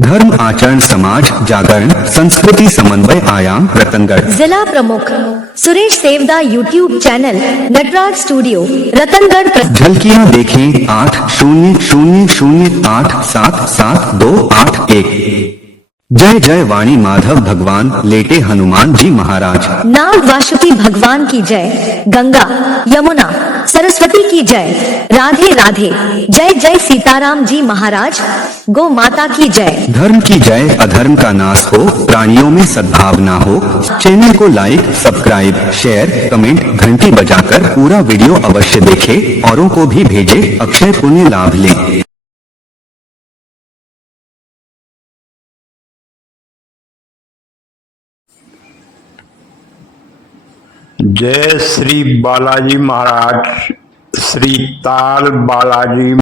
धर्म आचरण समाज जागरण संस्कृति समन्वय आयाम रतनगढ़। जिला प्रमुख Suresh Devda YouTube channel Natraj studio Ratangarh. झलकियां देखें 8000877281। जय जय वाणी माधव भगवान लेटे हनुमान जी महाराज। नाग वासुकी भगवान की जय। गंगा यमुना सरस्वती की जय। राधे राधे। जय जय सीताराम जी महाराज। गौ माता की जय। धर्म की जय अधर्म का नाश हो, प्राणियों में सद्भावना हो। चैनल को लाइक सब्सक्राइब शेयर कमेंट घंटी बजाकर पूरा वीडियो अवश्य देखें, औरों को भी भेजें, अक्षय पुण्य लाभ लें। जय श्री बालाजी महाराज, श्री ताल बालाजी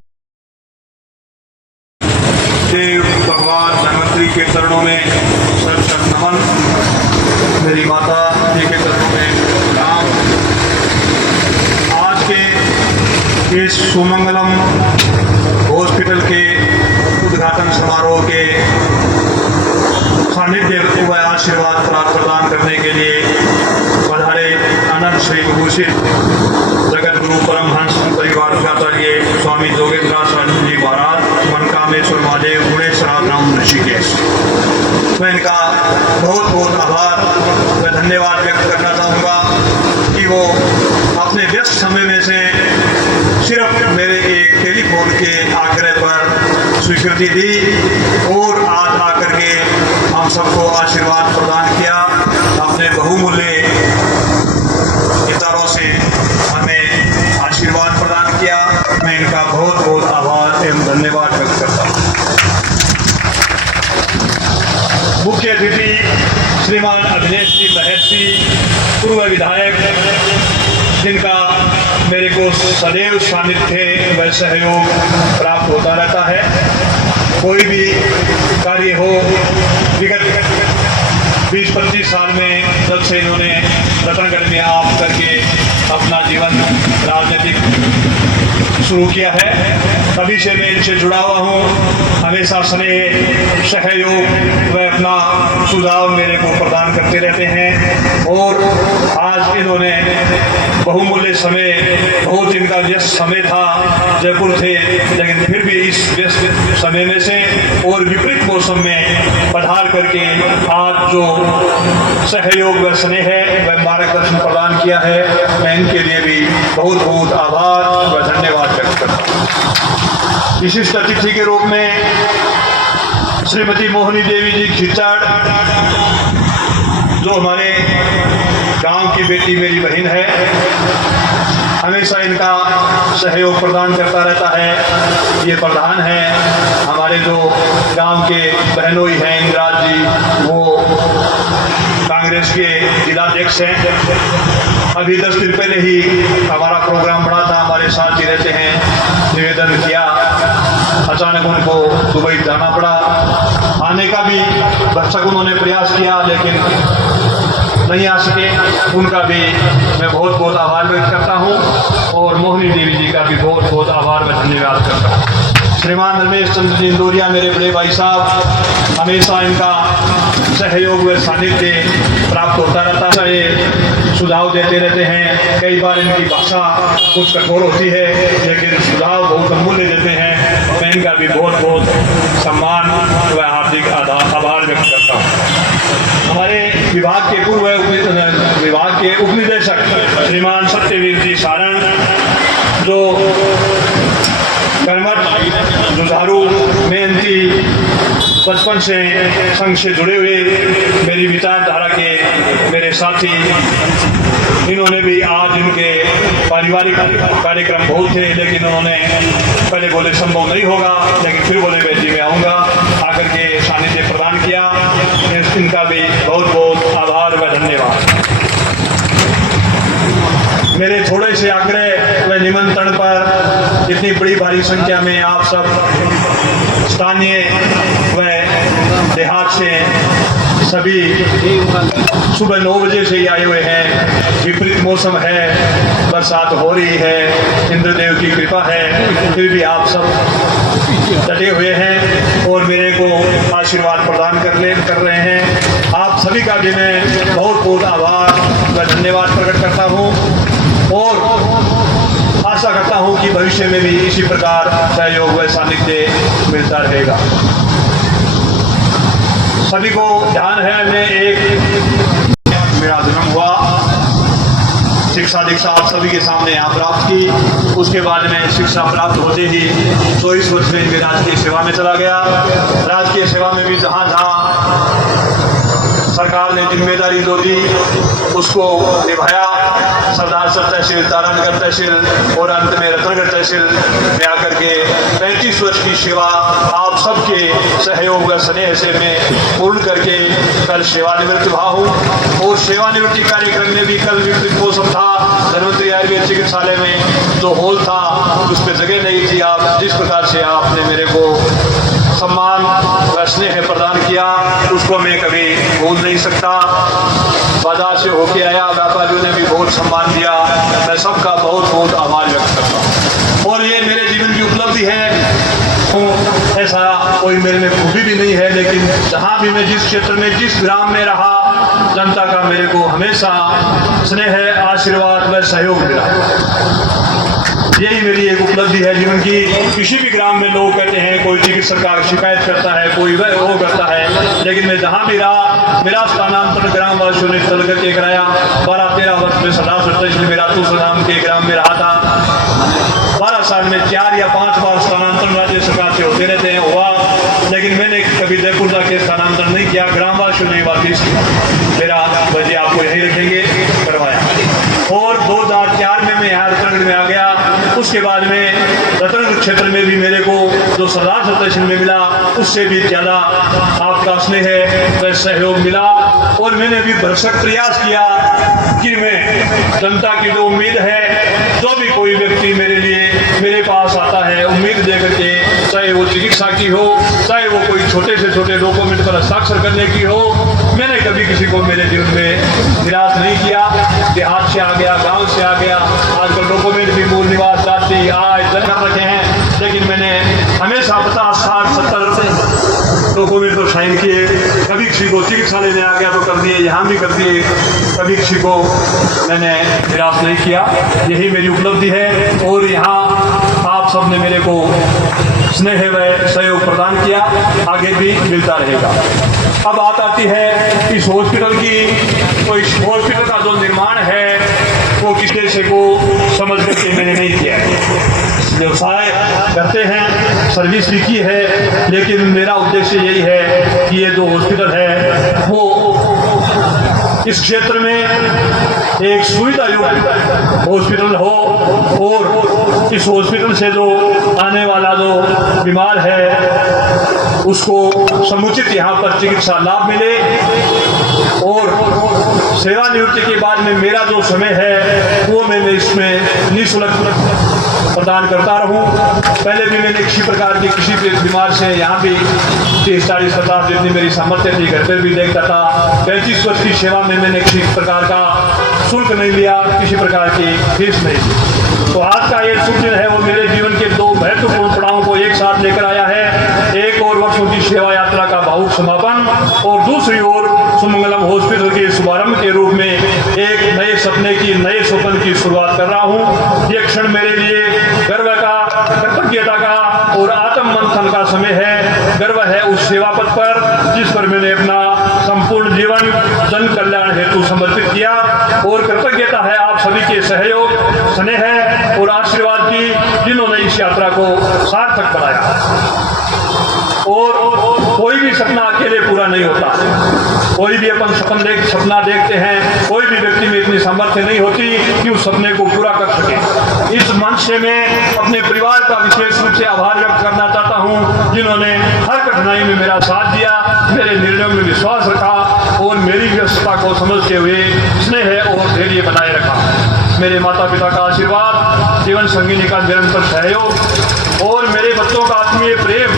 देव भगवान धन्वंतरी के चरणों में सर नमन। मेरी माता जी के चरणों में प्रणाम। आज के इस सुमंगलम हॉस्पिटल के उद्घाटन समारोह के सानिध्य व आशीर्वाद प्रदान करने के लिए पधारे अनंत श्री विभूषित जगत गुरु परमहंस परिवार आचार्य स्वामी जोगेंद्राचार्य जी महाराज मनकामेश्वर महादेव गुणेश्वर ग्राम ऋषिकेश, मैं इनका बहुत बहुत आभार व धन्यवाद व्यक्त करना चाहूँगा कि वो अपने व्यस्त समय में से सिर्फ मेरे एक टेलीफोन के आग्रह पर स्वीकृति दी और आज आकर के हम सबको आशीर्वाद प्रदान किया। अपने बहुमूल्य विचारों से हमें आशीर्वाद प्रदान किया। मैं इनका बहुत बहुत आभार एवं धन्यवाद व्यक्त करता हूँ। मुख्य अतिथि श्रीमान अभिनेश जी महर्षि पूर्व विधायक, जिनका मेरे को सदैव सानिध्य व सहयोग प्राप्त होता रहता है। कोई भी कार्य हो, विगत 20-25 साल में जब से इन्होंने रतनगढ़ में आप करके अपना जीवन राजनीतिक शुरू किया है, तभी से मैं इनसे जुड़ा हुआ हूँ। हमेशा स्नेह सहयोग व अपना सुझाव मेरे को प्रदान करते रहते हैं। और आज इन्होंने बहुमूल्य समय, बहुत इनका व्यस्त समय था, जयपुर थे, लेकिन फिर भी इस व्यस्त समय में से और विपरीत मौसम में पधार करके आज जो सहयोग व स्नेह व मार्गदर्शन प्रदान किया है, मैं इनके लिए भी बहुत बहुत आभार व धन्यवाद व्यक्त करता हूँ। विशिष्ट अतिथि के रूप में श्रीमती मोहनी देवी जी खिचड़, जो हमारे गांव की बेटी मेरी बहन है, हमेशा इनका सहयोग प्रदान करता रहता है। ये प्रधान है हमारे जो गांव के बहनोई हैं इंदिरा जी, वो कांग्रेस के जिलाध्यक्ष हैं। अभी 10 दिन पहले ही हमारा प्रोग्राम बड़ा था, हमारे साथ ही रहते हैं। निवेदन किया, अचानक उनको दुबई जाना पड़ा। आने का भी भरसक उन्होंने प्रयास किया, लेकिन नहीं आ सके। उनका भी मैं बहुत बहुत आभार व्यक्त करता हूँ और मोहनी देवी जी का भी बहुत बहुत आभार व धन्यवाद करता हूँ। श्रीमान रमेश चंद्र जी इंदौरिया मेरे बड़े भाई साहब, हमेशा इनका सहयोग व सानिध्य प्राप्त होता रहता है। ये सुझाव देते रहते हैं। कई बार इनकी भाषा कुछ कठोर होती है, लेकिन सुझाव बहुत अमूल्य देते हैं। मैं इनका भी बहुत बहुत सम्मान व हार्दिक आभार व्यक्त करता हूँ। हमारे विभाग के पूर्व विभाग के उपनिदेशक श्रीमान सत्यवीर जी सारण, जो कर्मठ जुझारू मेहनती, बचपन से संघ से जुड़े हुए मेरी विचारधारा के मेरे साथी, इन्होंने भी आज इनके पारिवारिक कार्यक्रम बहुत थे, लेकिन उन्होंने पहले बोले संभव नहीं होगा, लेकिन फिर बोले भाई जी मैं आऊँगा, आकर के सानिध्य प्रदान किया। इनका भी बहुत बहुत आभार व धन्यवाद। मेरे थोड़े से आग्रह व निमंत्रण पर इतनी बड़ी भारी संख्या में आप सब स्थानीय व देहात से सभी सुबह 9 बजे से ही आए हुए हैं। विपरीत मौसम है, बरसात हो रही है, इंद्रदेव की कृपा है, फिर भी आप सब डटे हुए हैं और मेरे को आशीर्वाद प्रदान कर रहे हैं। आप सभी का भी मैं बहुत बहुत आभार व धन्यवाद प्रकट करता हूँ और आशा करता हूँ कि भविष्य में भी इसी प्रकार सहयोग व सानिध्य मिलता रहेगा। सभी को ध्यान है, मेरा जन्म हुआ, शिक्षा दीक्षा आप सभी के सामने यहाँ प्राप्त की। उसके बाद में शिक्षा प्राप्त होते ही 24 वर्ष में मैं राजकीय सेवा में चला गया। राजकीय सेवा में भी जहाँ सरकार ने जिम्मेदारी दो दी उसको निभाया। सरदार सब तहसील, तारानगर तहसील और अंत में रतनगढ़ तहसील में आकर के 35 वर्ष की सेवा आप सबके सहयोग व स्नेह से मैं पूर्ण करके कल सेवानिवृत्त हुआ हूँ। और सेवानिवृत्ति कार्यक्रम में भी कल विपरीत मौसम था, धन्वंतरी आयुर्वेद चिकित्सालय में जो हॉल था उस पर जगह नहीं थी। आप जिस प्रकार से आपने मेरे को सम्मान व स्नेह प्रदान किया उसको मैं कभी भूल नहीं सकता। बाजार से होके आया, व्यापारियों ने भी बहुत सम्मान दिया, मैं सबका बहुत बहुत आभार व्यक्त करता हूँ। और ये मेरे जीवन की उपलब्धि है, ऐसा कोई मेरे में खूबी भी नहीं है, लेकिन जहाँ भी मैं जिस क्षेत्र में जिस ग्राम में रहा जनता का मेरे को हमेशा स्नेह, आशीर्वाद व सहयोग मिला। यही मेरी एक उपलब्धि है जीवन की। किसी भी ग्राम में लोग कहते हैं कोई चिकित्सक का शिकायत करता है, कोई वो करता है, लेकिन मैं जहाँ भी रहा मेरा स्थानांतरण ग्राम वासियों ने चल करके कराया। 12-13 वर्ष में सरदार सत्ताईस मेरा तुलसीराम के ग्राम में रहा था। 12 साल में 4 या 5 बार स्थानांतरण राज्य सरकार से होते रहते हैं, हुआ, लेकिन मैंने कभी जयपुर जाके स्थानांतरण नहीं किया। ग्राम वासियों ने बात मेरा बजे आपको यहीं रखेंगे करवाया। और 2004 में मैं यहाँ रतनगढ़ में आ गया। उसके बाद में रतनगढ़ क्षेत्र में भी मेरे को जो सरदार सत्ताईस में मिला उससे भी ज़्यादा आपका स्नेह व सहयोग मिला। और मैंने भी भरसक प्रयास किया कि मैं जनता की जो उम्मीद है, जो भी कोई व्यक्ति मेरे लिए मेरे पास आता है उम्मीद दे करके, चाहे वो चिकित्सा की हो, चाहे वो कोई छोटे से छोटे डॉक्यूमेंट पर हस्ताक्षर करने की हो, मैंने कभी किसी को मेरे जीवन में निराश नहीं किया। देहात से आ गया, गांव से आ गया, आजकल डॉक्यूमेंट भी मूल निवास जाति आज कर रखे हैं, लेकिन मैंने हमेशा 50, 60, 70 डॉक्यूमेंट पर साइन किए। कभी किसी को चिकित्सालय में आ गया तो कर दिए, यहाँ भी कर दिए, कभी किसी को मैंने निराश नहीं किया। यही मेरी उपलब्धि है और यहाँ आप सब ने मेरे को स्नेह व सहयोग प्रदान किया, आगे भी मिलता रहेगा। अब बात आती है इस हॉस्पिटल की। तो इस हॉस्पिटल का जो निर्माण है वो किसी से को समझ करके मैंने नहीं किया है। व्यवसाय करते हैं, सर्विस भी की है, लेकिन मेरा उद्देश्य यही है कि ये जो हॉस्पिटल है वो इस क्षेत्र में एक सुविधा युक्त हॉस्पिटल हो और इस हॉस्पिटल से जो आने वाला जो बीमार है उसको समुचित यहाँ पर चिकित्सा लाभ मिले। और सेवानिवृत्ति के बाद में मेरा जो समय है वो मैं इसमें निःशुल्क प्रदान करता रहूं। पहले भी मैंने किसी प्रकार की किसी भी बीमार से यहाँ भी 30-40 50 जितनी मेरी सामर्थ्य थी घर पर भी देखता था। 35 वर्ष की सेवा में मैंने किसी प्रकार का शुल्क नहीं लिया, किसी प्रकार की फीस नहीं ली। तो आज का ये शुभ दिन है वो मेरे जीवन के 2 महत्वपूर्ण पड़ावों को एक साथ लेकर आया है। एक और वर्षों की सेवा यात्रा का भावुक समापन और दूसरी ओर सुमंगलम हॉस्पिटल के शुभारंभ के रूप में एक नए सपने की, नए स्वप्न की शुरुआत कर रहा हूँ। ये क्षण मेरे लिए गर्व का, कृतज्ञता का और आत्म मंथन का समय है। गर्व है उस सेवा पथ पर जिस पर मैंने अपना संपूर्ण जीवन जन कल्याण हेतु समर्पित किया और कृतज्ञता है आप सभी के सहयोग, स्नेह और आशीर्वाद की जिन्होंने इस यात्रा को सार्थक बनाया। और कोई भी सपना अकेले पूरा नहीं होता। कोई भी अपन सपना देखते हैं, कोई भी व्यक्ति में इतनी सामर्थ्य नहीं होती कि उस सपने को पूरा कर सके। इस मंच से मैं अपने परिवार का विशेष रूप से आभार व्यक्त करना चाहता हूं जिन्होंने हर कठिनाई में मेरा साथ दिया, मेरे निर्णयों में विश्वास रखा और मेरी व्यस्तता को समझते हुए स्नेह और धैर्य बनाए रखा। मेरे माता पिता का आशीर्वाद, जीवन संगिनी का निरंतर सहयोग और मेरे बच्चों का आत्मीय प्रेम,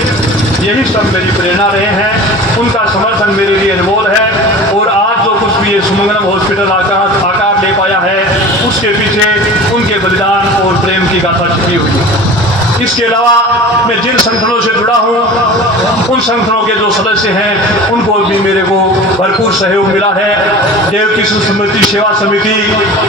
यही सब मेरी प्रेरणा रहे हैं। उनका समर्थन मेरे लिए अनमोल है और आज जो कुछ भी ये सुमंगलम हॉस्पिटल आकार ले पाया है उसके पीछे उनके बलिदान और प्रेम की गाथा छिपी हुई है। इसके अलावा मैं जिन संगठनों से जुड़ा हूँ उन मजदूर संगठनों के जो सदस्य हैं उनको भी मेरे को भरपूर सहयोग मिला है। देव की स्मृति सेवा समिति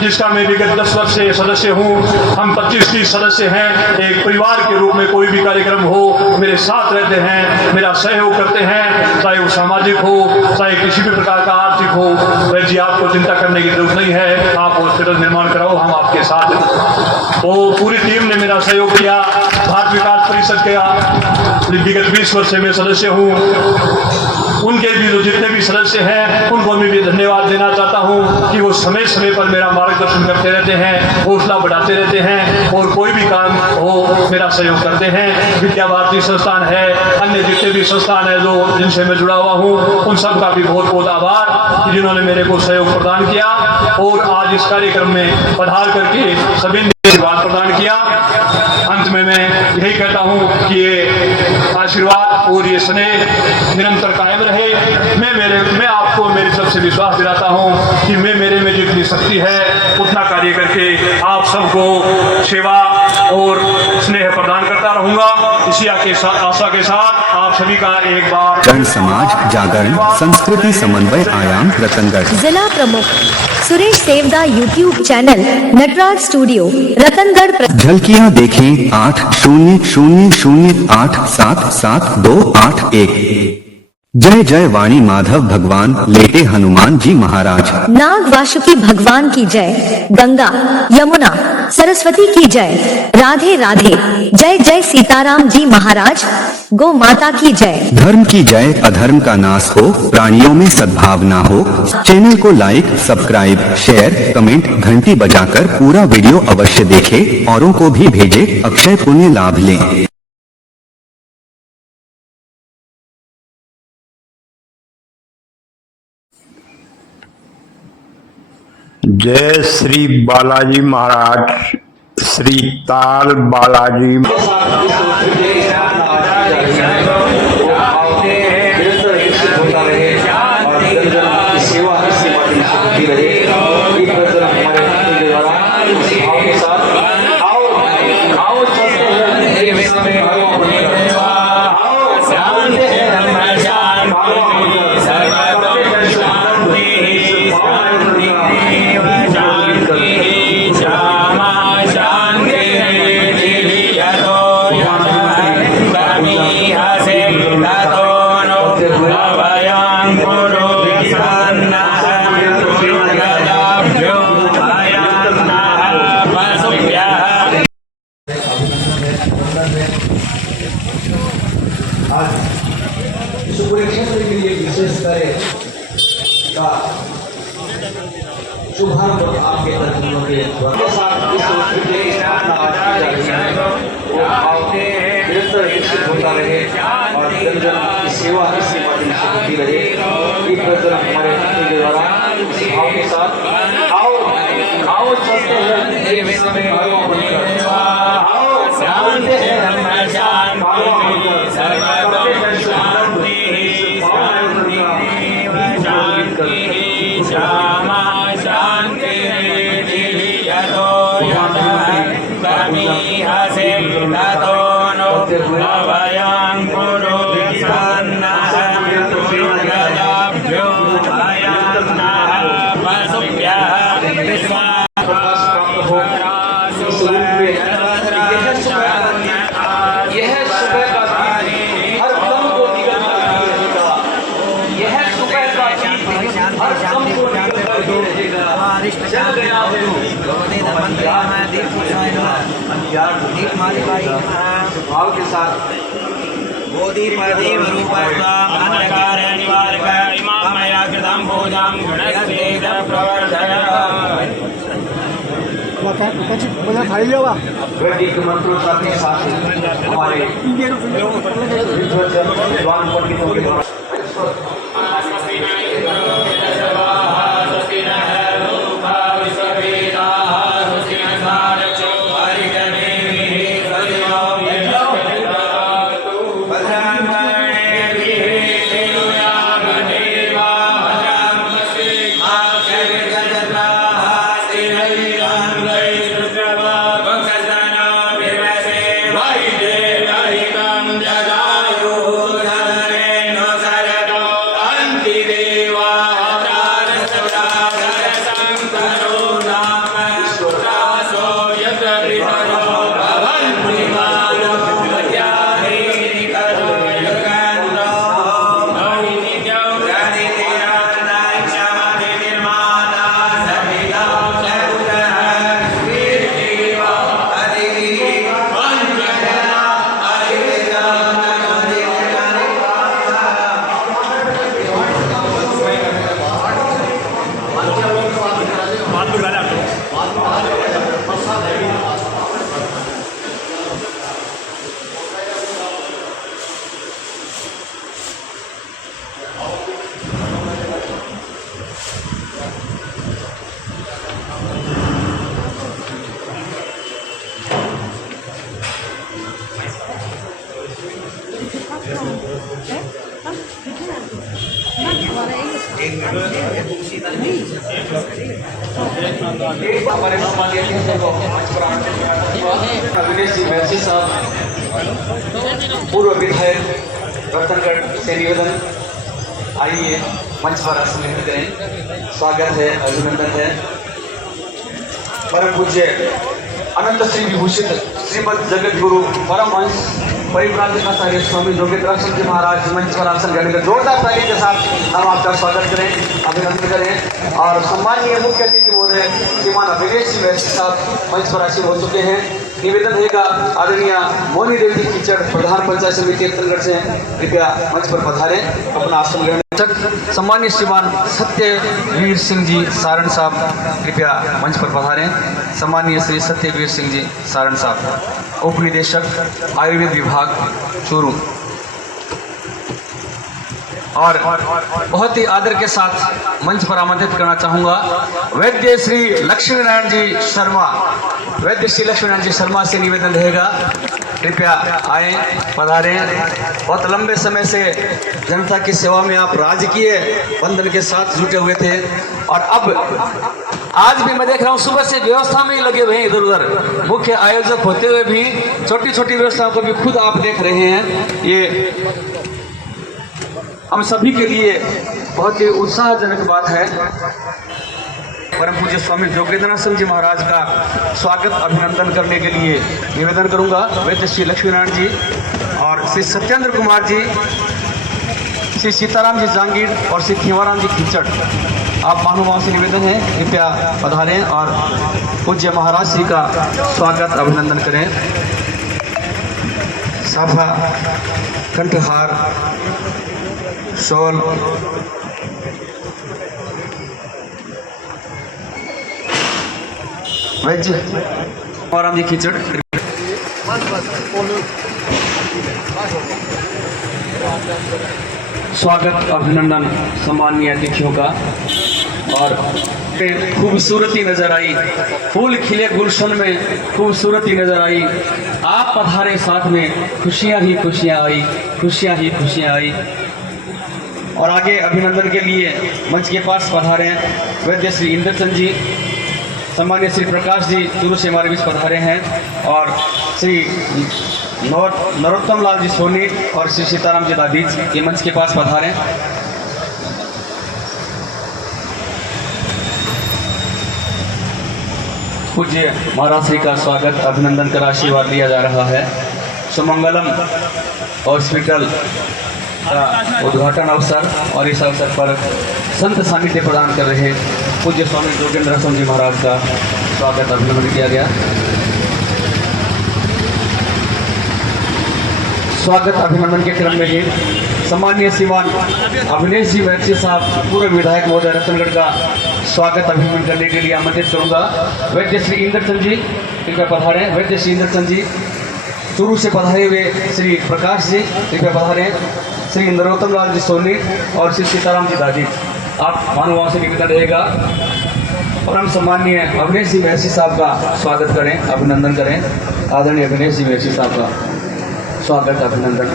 जिसका मैं विगत 10 वर्ष से सदस्य हूँ, हम 25-30 सदस्य हैं। एक परिवार के रूप में कोई भी कार्यक्रम हो मेरे साथ रहते हैं, मेरा सहयोग करते हैं, चाहे वो सामाजिक हो चाहे किसी भी प्रकार का आर्थिक हो। वह जी आपको चिंता करने की जरूरत नहीं है, आप हॉस्पिटल निर्माण कराओ, हम आपके साथ हैं। तो पूरी टीम ने मेरा सहयोग किया। भारत विकास परिषद के विगत 20 वर्ष से मैं सदस्य हूँ, उनके भी जो जितने भी सदस्य हैं उनको मैं भी धन्यवाद देना चाहता हूं कि वो समय समय पर मेरा मार्गदर्शन करते रहते हैं, हौसला बढ़ाते रहते हैं और कोई भी काम हो मेरा सहयोग करते हैं। विद्या भारती संस्थान है, अन्य जितने भी संस्थान है जो जिनसे मैं जुड़ा हुआ हूं, उन सब का भी बहुत बहुत आभार कि जिन्होंने मेरे को सहयोग प्रदान किया और आज इस कार्यक्रम में पधार करके सभी ने आशीर्वाद प्रदान किया। अंत में मैं यही कहता हूं कि ये आशीर्वाद और ये स्नेह निरंतर कायम रहे। मैं आपको मेरी तरफ से विश्वास दिलाता हूं कि मैं मेरे में जितनी शक्ति है उतना कार्य करके आप सबको सेवा और स्नेह प्रदान करता रहूंगा। इसी आशा के साथ आप सभी का एक बार जन समाज जागरण संस्कृति समन्वय आयाम रतनगढ़ जिला प्रमुख Suresh Sevda YouTube channel Natraj studio Ratangarh. झलकियां देखें 8000877281। जय जय वाणी माधव भगवान लेटे हनुमान जी महाराज। नाग वासुकी भगवान की जय। गंगा यमुना सरस्वती की जय। राधे राधे जय जय सीताराम जी महाराज। गौ माता की जय। धर्म की जय अधर्म का नाश हो, प्राणियों में सद्भावना हो। चैनल को लाइक सब्सक्राइब शेयर कमेंट घंटी बजाकर पूरा वीडियो अवश्य देखें, औरों को भी भेजें, अक्षय पुण्य लाभ लें। जय श्री बालाजी महाराज, श्री ताल बालाजी। आज पूरे क्षेत्र के लिए विशेष कार्य का शुभारंभ आपके प्रतिनिधियों के द्वारा निरंतर विकसित होता रहे और जन जन की सेवा इसी माध्यम से होती रहे। एक नजर हमारे प्रतिनिधि के द्वारा भाव के साथ आओ चलते हैं एक समय भागों बनकर, आओ चलते हैं भागों भाव के साथ बोधि पदेव रूपस्वाम अंधकार निवारक इमाम मया कृतं पूजां गुणस्तेज प्रवर्धय। वैदिक मंत्रों के साथ हमारे विद्वान पंडितों के द्वारा जय हमारे सम्मानीय अतिथि को मंच पर आमंत्रित विदेश जी महर्षि साहब पूर्व विधायक रतनगढ़ से निवेदन, आइए मंच पर आसन ग्रहण करें। स्वागत है, अभिनंदन है। परम पूज्य अनंत श्री विभूषित श्रीमद जगत गुरु परमहंस परिव्राजकाचार्य स्वामी योगेंद्रासन जी महाराज मंच पर आसन ग्रहण करें। जोरदार ताली के साथ हम आपका स्वागत करें, अभिनंदन करें। और सम्मानीय मुख्य अतिथि महोदय श्रीमान अभिनेश महर्षि साहब मंच पर आसीन हो चुके हैं। निवेदन रहेगा आदरणीय मोनी देवी कीचड़ प्रधान पंचायत समिति रतनगढ़ से कृपया मंच पर पधारें, अपना आसन ग्रहण। सम्मानीय श्रीमान सत्यवीर सिंह जी सारण साहब कृपया मंच पर पधारें। सम्मानीय श्री सत्यवीर सिंह जी सारण साहब, उप निदेशक आयुर्वेद विभाग चूरू। और बहुत ही आदर के साथ मंच पर आमंत्रित करना चाहूँगा वैद्य श्री लक्ष्मी नारायण जी शर्मा। वैद्य श्री लक्ष्मी नारायण जी शर्मा से निवेदन रहेगा, कृपया आए, पधारें। बहुत लंबे समय से जनता की सेवा में आप राजकीय बंधन के साथ जुटे हुए थे और अब आज भी मैं देख रहा हूँ सुबह से व्यवस्था में ही लगे हुए हैं। इधर उधर मुख्य आयोजक होते हुए भी छोटी छोटी व्यवस्थाओं को भी खुद आप देख रहे हैं। ये हम सभी के लिए बहुत ही उत्साहजनक बात है। परम पूज्य स्वामी योगेंद्रासन जी महाराज का स्वागत अभिनंदन करने के लिए निवेदन करूंगा वैद्य श्री लक्ष्मी नारायण जी और श्री सत्येंद्र कुमार जी, श्री सीताराम जी जांगीर और श्री खीवाराम जी कीचड़। आप महानुभाव से निवेदन है, कृपया पधारें और पूज्य महाराज श्री का स्वागत अभिनंदन करें। सभा कंठहार शॉल वैद्य खीवाराम जी कीचड़। स्वागत अभिनंदन सम्मानीय अतिथियों का। और खूबसूरती नजर आई, फूल खिले गुलशन में खूबसूरती नजर आई। आप पधारे साथ में खुशियां ही खुशियां आई, खुशियां ही खुशियां आई। और आगे अभिनंदन के लिए मंच के पास पधारे वैद्य श्री इंद्रचंद जी, सम्मान्य श्री प्रकाश जी चूरू से हमारे बीच पधारे हैं और श्री नरोत्तम लाल जी सोनी और श्री सीताराम जी दादीज ये मंच के पास पधारे। पूज्य महाराज श्री का स्वागत अभिनंदन कर आशीर्वाद लिया जा रहा है। सुमंगलम हॉस्पिटल का उद्घाटन अवसर और इस अवसर पर संत सानिध्य प्रदान कर रहे पूज्य स्वामी योगेंद्रासन जी महाराज का स्वागत अभिनंदन किया गया। स्वागत अभिनंदन के क्रम में ही सम्मानीय श्रीमान अभिनेश जी महर्षि साहब पूर्व विधायक महोदय रतनगढ़ का स्वागत अभिनंदन करने के लिए आमंत्रित करूंगा। वैद्य श्री इंद्रचंद जी कृपया पधारें। वैद्य श्री इंद्रचंद जी चूरू से पधारे हुए श्री प्रकाश जी कृपया पधारें। श्री नरोत्तम लाल जी सोनी और श्री सीताराम जी दादी, आप महानुभाव से निवेदन रहेगा और हम सम्मानीय अभिनेश जी महर्षि साहब का स्वागत करें, अभिनंदन करें। आदरणीय अभिनेश जी महर्षि साहब का स्वागत अभिनंदन।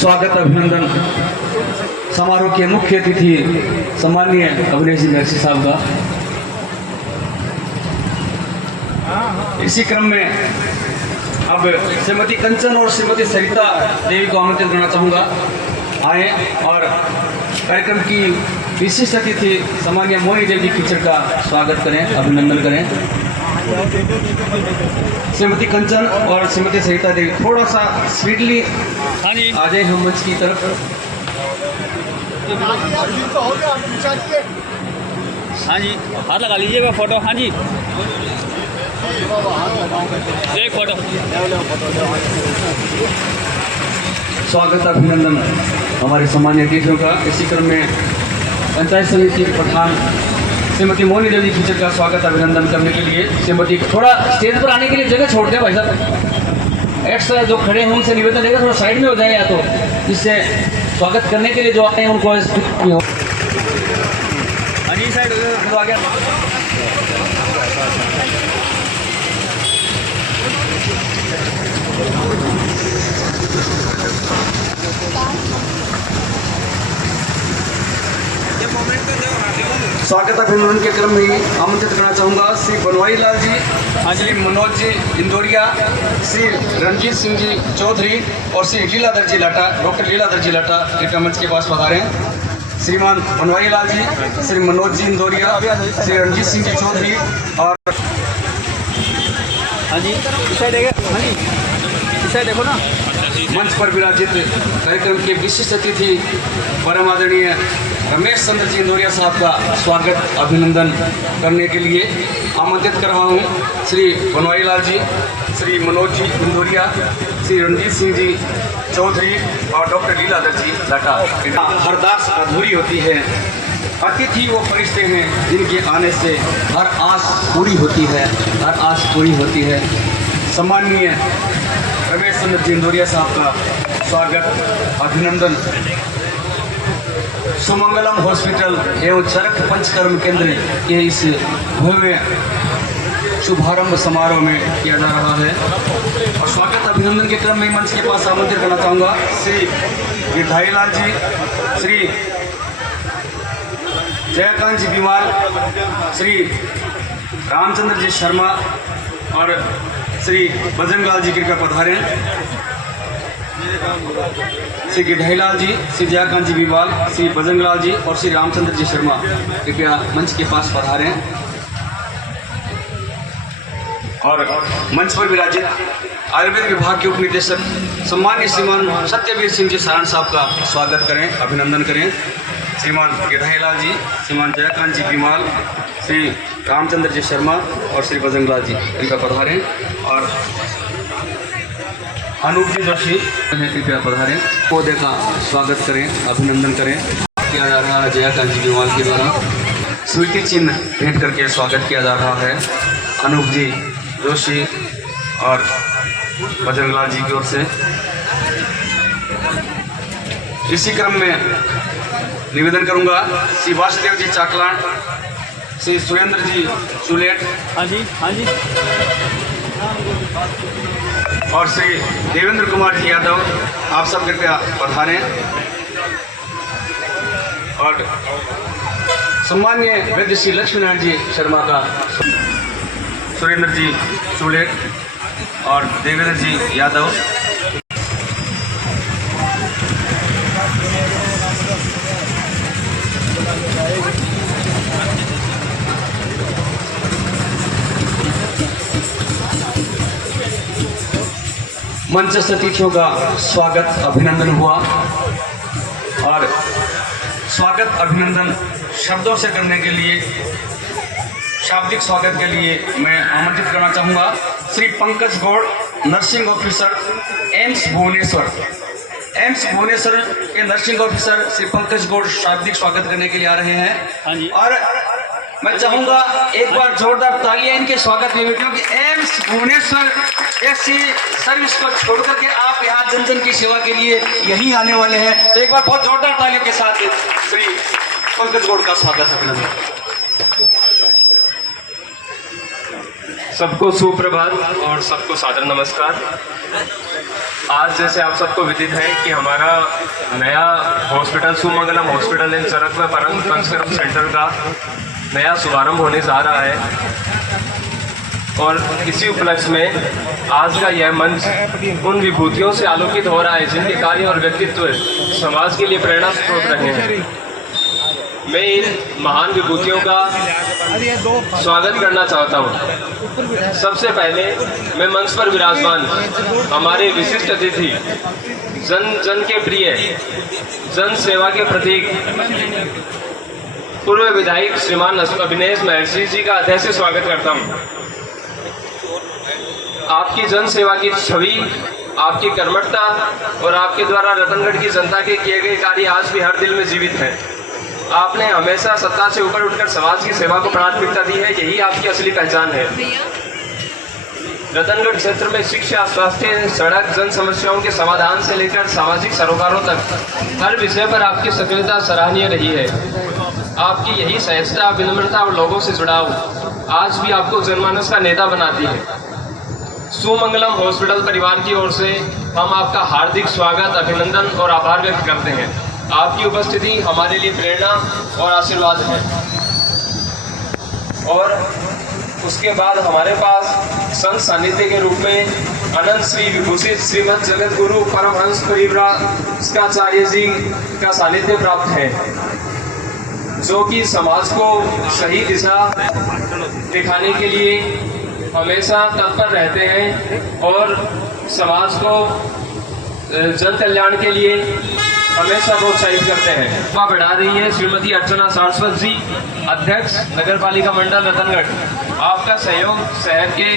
स्वागत अभिनंदन समारोह के मुख्य अतिथि सम्मानीय अभिनेश जी महर्षि साहब का। इसी क्रम में अब श्रीमती कंचन और श्रीमती सरिता देवी को आमंत्रित करना चाहूँगा, आए और कार्यक्रम की विशिष्ट अतिथि सम्मानीय मोनी देवी कीचड़ का स्वागत करें, अभिनंदन करें। श्रीमती कंचन और श्रीमती सरिता देवी थोड़ा सा स्वीटली आ जाए हम मंच की तरफ। हाँ जी, हाथ लगा लीजिएगा फोटो। हाँ जी, एक फोटो। स्वागत अभिनंदन हमारे सम्मानीय अतिथियों का। इसी क्रम में पंचायत समिति के प्रधान श्रीमती मोनी देवी कीचड़ का स्वागत अभिनंदन करने के लिए श्रीमती थोड़ा स्टेज पर आने के लिए जगह छोड़ दें भाई साहब, एक्स्ट्रा जो खड़े हैं उनसे निवेदन रहेगा थोड़ा साइड में हो जाए, या तो जिससे स्वागत करने के लिए जो आते हैं उनको हाँ जी साइड तो आगे स्वागत अभिनंदन के क्रम में आमंत्रित करना चाहूँगा श्री बनवारी लाल जी, श्री मनोज जी इंदौरिया, श्री रणजीत सिंह जी चौधरी और श्री लीलाधर जी लाटा, डॉक्टर लीलाधर जी लाटा कृपया मंच के पास पधारे हैं। श्रीमान बनवारी लाल जी, श्री मनोज जी इंदौरिया, श्री रणजीत सिंह जी चौधरी और हाँ जी इस साइड है, हाँ जी इस साइड देखो ना। मंच पर विराजित कार्यक्रम के विशिष्ट अतिथि परम आदरणीय रमेश चंद्र जी इंदौरिया साहब का स्वागत अभिनंदन करने के लिए आमंत्रित कर रहा हूँ। श्री बनवारी लाल जी, श्री मनोज जी इंदौरिया, श्री रणजीत सिंह जी चौधरी और डॉक्टर लीलाधर जी लाटा। हरदास अधूरी होती है, अतिथि वो फरिश्ते हैं जिनके आने से हर आस पूरी होती है, हर आस पूरी होती है। सम्माननीय रमेश चंद्र जी इंदौरिया साहब का स्वागत अभिनंदन सुमंगलम हॉस्पिटल एवं चरक पंचकर्म केंद्र के इस भव्य शुभारंभ समारोह में किया जा रहा है। और स्वागत अभिनंदन के क्रम में मंच के पास आमंत्रित करना चाहूँगा श्री गिरधारी लाल जी, श्री जयकांत जी बीमार, श्री रामचंद्र जी शर्मा और श्री बजरंगलाल जी कृपया पधारें। श्री गिरधारीलाल जी, श्री जयकांत जी बीवाल, श्री बजरंगलाल जी और श्री रामचंद्र जी शर्मा कृपया मंच के पास पधारें। और मंच पर विराजित आयुर्वेद विभाग के उप निदेशक सम्मान्य श्रीमान सत्यवीर सिंह जी सारण साहब का स्वागत करें, अभिनंदन करें। श्रीमान गिरधारीलाल जी, श्रीमान जयकांत जी बीमाल, श्री रामचंद्र जी शर्मा और श्री बजरंगलाल जी कृपया पधारें। और अनूप जी जोशी कृपया पधारें, पौधे का स्वागत करें, अभिनंदन करें। किया जा रहा है जयकांत जी बीमाल के द्वारा स्वीटी चिन्ह भेंट करके स्वागत किया जा रहा है अनूप जी जोशी और बजरंगलाल जी की ओर से। इसी क्रम में निवेदन करूंगा श्री वासुदेव जी चाकलाट, श्री सुरेंद्र जी चुलेट, हाँ जी हाँ जी और श्री देवेंद्र कुमार जी यादव, आप सब कृपया पधारें। और सम्मान्य वैद्य श्री लक्ष्मीनारायण जी शर्मा का सुरेंद्र जी चुलेट और देवेंद्र जी यादव। मंचस्थ अतिथियों का स्वागत अभिनंदन हुआ और स्वागत अभिनंदन शब्दों से करने के लिए, शाब्दिक स्वागत के लिए मैं आमंत्रित करना चाहूँगा श्री पंकज गौड़, नर्सिंग ऑफिसर एम्स भुवनेश्वर। एम्स भुवनेश्वर के नर्सिंग ऑफिसर श्री पंकज गौड़ शाब्दिक स्वागत करने के लिए आ रहे हैं। हाँ जी। और मैं चाहूँगा एक बार जोरदार तालियां इनके स्वागत में, क्योंकि एम्स भुवनेश्वर ऐसी सर्विस को छोड़ करके आप यहाँ जन जन की सेवा के लिए यहीं आने वाले हैं। तो एक बार बहुत जोरदार तालियों के साथ श्री पंकज गौड़ का स्वागत अभिनंदन। सबको सुप्रभात और सबको सादर नमस्कार। आज जैसे आप सबको विदित है कि हमारा नया हॉस्पिटल सुमंगलम हॉस्पिटल इन चरक में परम पंचकर्म सेंटर का नया शुभारंभ होने जा रहा है और इसी उपलक्ष्य में आज का यह मंच उन विभूतियों से आलोकित हो रहा है जिनके कार्य और व्यक्तित्व समाज के लिए प्रेरणा स्रोत रहे हैं। मैं इन महान विभूतियों का स्वागत करना चाहता हूं। सबसे पहले मैं मंच पर विराजमान हमारे विशिष्ट अतिथि, जन जन के प्रिय, जन सेवा के प्रतीक, पूर्व विधायक श्रीमान अभिनेश महर्षि जी का हृदय से स्वागत करता हूं। आपकी जन सेवा की छवि, आपकी कर्मठता और आपके द्वारा रतनगढ़ की जनता के किए गए कार्य आज भी हर दिल में जीवित है। आपने हमेशा सत्ता से ऊपर उठकर समाज की सेवा को प्राथमिकता दी है, यही आपकी असली पहचान है। रतनगढ़ क्षेत्र में शिक्षा, स्वास्थ्य, सड़क, जन समस्याओं के समाधान से लेकर सामाजिक सरोकारों तक हर विषय पर आपकी सक्रियता सराहनीय रही है। आपकी यही सहजता, विनम्रता और लोगों से जुड़ाव आज भी आपको जनमानस का नेता बनाती है। सुमंगलम हॉस्पिटल परिवार की ओर से हम आपका हार्दिक स्वागत, अभिनंदन और आभार व्यक्त करते हैं। आपकी उपस्थिति हमारे लिए प्रेरणा और आशीर्वाद है। और उसके बाद हमारे पास संत सानिध्य के रूप में अनंत श्री विभूषित श्रीमद जगत गुरु परमहंस परिव्राजकाचार्य जी का सानिध्य प्राप्त है, जो कि समाज को सही दिशा दिखाने के लिए हमेशा तत्पर रहते हैं और समाज को जन कल्याण के लिए हमेशा प्रोत्साहित करते हैं। बढ़ा रही है श्रीमती अर्चना सारस्वत जी, अध्यक्ष नगर पालिका मंडल रतनगढ़। आपका सहयोग शहर के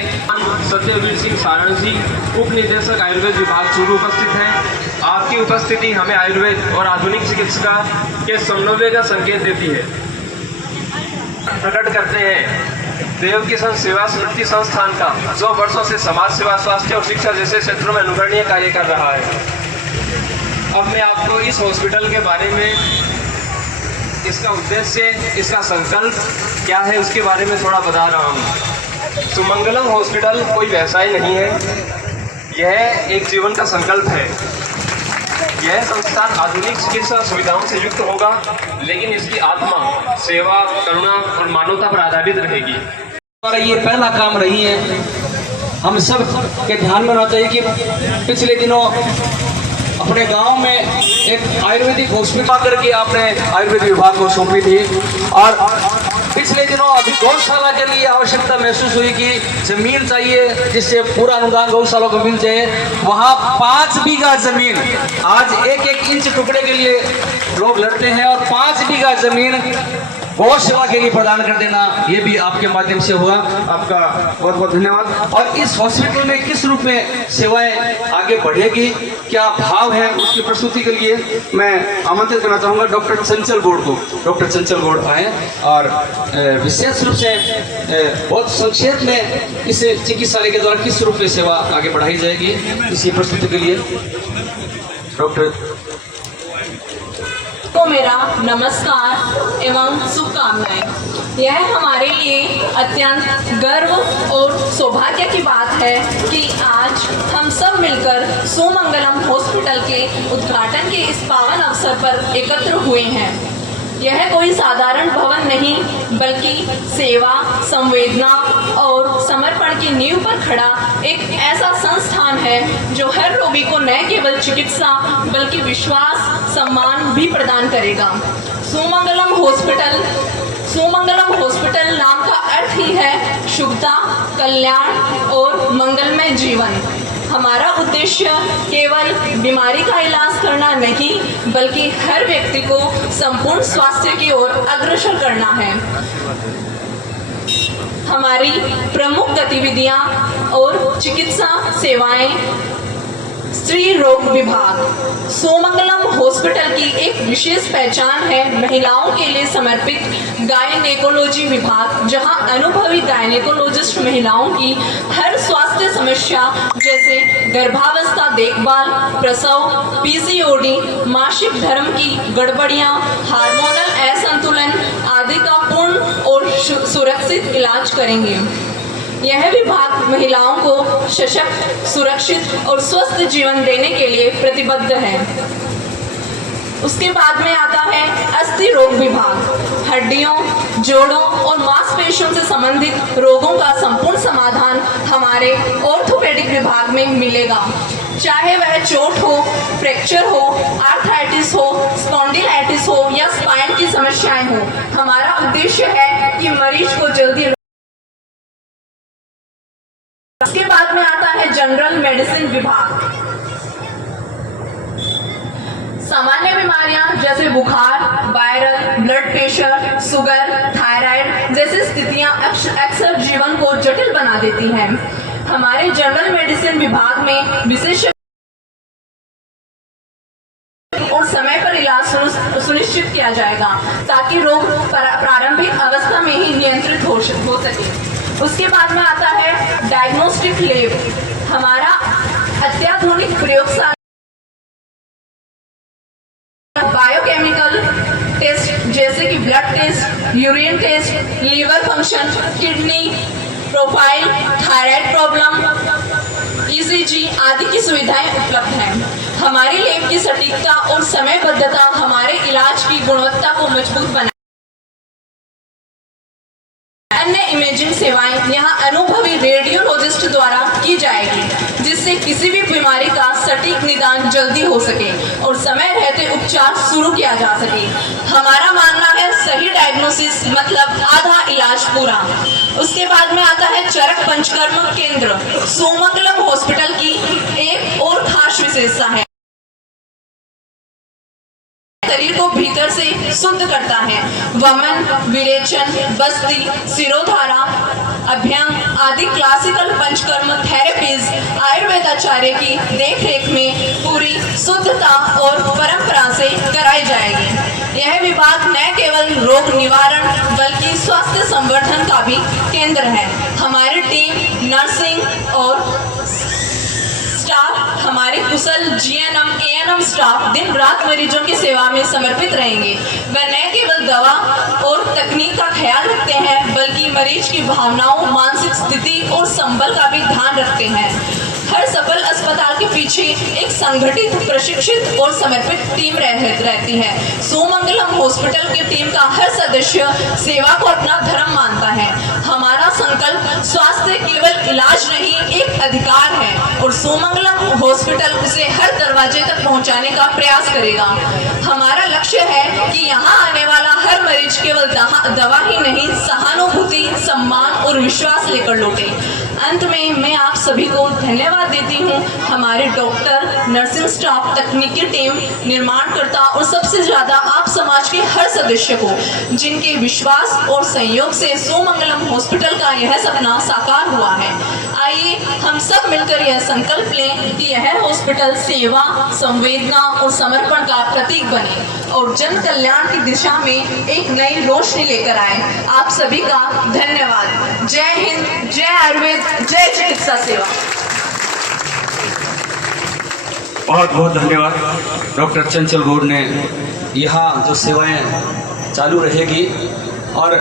सत्यवीर सिंह सारण जी, उप निदेशक आयुर्वेद विभाग चूरू उपस्थित हैं। आपकी उपस्थिति हमें आयुर्वेद और आधुनिक चिकित्सा के समन्वय का संकेत देती है। प्रकट करते हैं देव किसान सेवा स्मृति संस्थान का, जो वर्षों से समाज सेवा, स्वास्थ्य और शिक्षा जैसे क्षेत्रों में अनुकरणीय कार्य कर रहा है। अब मैं आपको इस हॉस्पिटल के बारे में, इसका उद्देश्य, इसका संकल्प क्या है, उसके बारे में थोड़ा बता रहा हूँ। सुमंगलम हॉस्पिटल कोई व्यवसाय नहीं है, यह एक जीवन का संकल्प है। यह संस्थान आधुनिक चिकित्सा सुविधाओं से युक्त होगा, लेकिन इसकी आत्मा सेवा, करुणा और मानवता पर आधारित रहेगी। और ये पहला काम रही है। हम सब के ध्यान में रहना चाहिए कि पिछले दिनों अपने गांव में एक आयुर्वेदिक हॉस्पिटल करके आपने आयुर्वेद विभाग को सौंपी थी, और पिछले दिनों अभी गौशाला के लिए आवश्यकता महसूस हुई कि जमीन चाहिए जिससे पूरा अनुदान गौशाला को मिल जाए। वहाँ 5 बीघा जमीन, आज 1-1 इंच टुकड़े के लिए लोग लड़ते हैं, और 5 बीघा जमीन गौ सेवा के लिए प्रदान कर देना, ये भी आपके माध्यम से हुआ। आपका बहुत बहुत धन्यवाद। और इस हॉस्पिटल में किस रूप में सेवाएं आगे बढ़ेगी, क्या भाव है, उसकी प्रस्तुति के लिए मैं आमंत्रित करना चाहूँगा डॉक्टर चंचल गौड़ को। डॉक्टर चंचल गौड़ आए और विशेष रूप से बहुत संक्षेप में इस चिकित्सालय के द्वारा किस रूप में सेवा आगे बढ़ाई जाएगी, इसी प्रस्तुति के लिए डॉक्टर को मेरा नमस्कार एवं शुभकामनाएं। यह हमारे लिए अत्यंत गर्व और सौभाग्य की बात है कि आज हम सब मिलकर सुमंगलम हॉस्पिटल के उद्घाटन के इस पावन अवसर पर एकत्र हुए हैं। यह कोई साधारण भवन नहीं, बल्कि सेवा, संवेदना और समर्पण की नींव पर खड़ा एक ऐसा संस्थान है जो हर रोगी को न केवल चिकित्सा बल्कि विश्वास, सम्मान भी प्रदान करेगा। सुमंगलम हॉस्पिटल नाम का अर्थ ही है शुभता, कल्याण और मंगलमय जीवन। हमारा उद्देश्य केवल बीमारी का इलाज करना नहीं, बल्कि हर व्यक्ति को संपूर्ण स्वास्थ्य की ओर अग्रसर करना है। हमारी प्रमुख गतिविधियां और चिकित्सा सेवाएं स्त्री रोग विभाग। सुमंगलम हॉस्पिटल की एक विशेष पहचान है महिलाओं के लिए समर्पित गायनेकोलॉजी विभाग, जहां अनुभवी गायनेकोलॉजिस्ट महिलाओं की हर स्वास्थ्य समस्या जैसे गर्भावस्था देखभाल, प्रसव, पीसीओडी, मासिक धर्म की गड़बड़ियां, हार्मोनल असंतुलन आदि का पूर्ण और सुरक्षित इलाज करेंगे। यह विभाग महिलाओं को सशक्त, सुरक्षित और स्वस्थ जीवन देने के लिए प्रतिबद्ध है। उसके बाद में आता है अस्थि रोग विभाग। हड्डियों, जोड़ों और मांसपेशियों से संबंधित रोगों का संपूर्ण समाधान हमारे ऑर्थोपेडिक विभाग में मिलेगा। चाहे वह चोट हो, फ्रैक्चर हो, आर्थराइटिस हो, स्पॉन्डिलाइटिस हो या स्पाइन की समस्याएं हो, हमारा उद्देश्य है कि मरीज को जल्दी। उसके बाद में आता है जनरल मेडिसिन विभाग। सामान्य बीमारियां जैसे बुखार, viral, blood pressure, sugar, thyroid जैसी स्थितियां अक्सर जीवन को जटिल बना देती हैं। हमारे जनरल मेडिसिन विभाग में विशेष और समय पर इलाज सुनिश्चित किया जाएगा, ताकि रोग प्रारंभिक अवस्था में ही नियंत्रित हो सके। उसके बाद में आता है डायग्नोस्टिक लैब, हमारा अत्याधुनिक प्रयोगशाला, बायोकेमिकल टेस्ट जैसे कि blood test, urine test, liver function, kidney profile, thyroid problem, ECG आदि की सुविधाएं उपलब्ध हैं। हमारी लैब की सटीकता और समयबद्धता हमारे इलाज की गुणवत्ता को मजबूत बनाए। अन्य इमेजिंग सेवाएं यहाँ अनुभवी रेडियोलॉजिस्ट द्वारा की जाएगी, जिससे किसी भी बीमारी का सटीक निदान जल्दी हो सके और समय रहते उपचार शुरू किया जा सके। हमारा मानना है सही डायग्नोसिस मतलब आधा इलाज पूरा। उसके बाद में आता है चरक पंचकर्म केंद्र। सोमंगलम हॉस्पिटल की एक और खास विशेषता है, शरीर को भीतर से शुद्ध करता है। वमन, विरेचन, बस्ती, सिरोधारा, अभ्यंग आदि क्लासिकल पंचकर्म थेरेपीज आयुर्वेदाचार्य की देखरेख में पूरी शुद्धता और परंपरा से कराई जाएगी। यह विभाग न केवल रोग निवारण बल्कि स्वास्थ्य संवर्धन का भी केंद्र है। हमारी टीम नर्सिंग और स्टाफ, हमारे कुशल जीएनएम एएनएम स्टाफ दिन रात मरीजों की सेवा में समर्पित रहेंगे। वे न केवल दवा और तकनीक का ख्याल रखते हैं बल्कि मरीज की भावनाओं, मानसिक स्थिति और संबल का भी ध्यान रखते हैं। हर सफल अस्पताल के पीछे एक संगठित, प्रशिक्षित और समर्पित टीम रहती है। सोमंगलम हॉस्पिटल की टीम का हर सदस्य सेवा को अपना धर्म मानता है। हमारा संकल्प स्वास्थ्य केवल इलाज नहीं, एक अधिकार है और सोमंगलम हॉस्पिटल उसे हर दरवाजे तक पहुंचाने का प्रयास करेगा। हमारा लक्ष्य है कि यहाँ आने वाला हर मरीज केवल दवा ही नहीं, सहानुभूति, सम्मान और विश्वास लेकर लौटे। अंत में मैं आप सभी को धन्यवाद देती हूँ। हमारे डॉक्टर, नर्सिंग स्टाफ, तकनीकी टीम, निर्माणकर्ता और सबसे ज्यादा आप समाज के हर सदस्य को, जिनके विश्वास और सहयोग से सोमंगलम हॉस्पिटल का यह सपना साकार हुआ है। आइए हम सब मिलकर यह संकल्प लें कि यह हॉस्पिटल सेवा, संवेदना और समर्पण का प्रतीक बने और जन कल्याण की दिशा में एक नई रोशनी लेकर आए। आप सभी का धन्यवाद। जय हिंद, जय आयुर्वेद, जय चिकित्सा सेवा। बहुत बहुत धन्यवाद डॉक्टर चंचल गौड़ ने। यहाँ जो सेवाएं चालू रहेगी और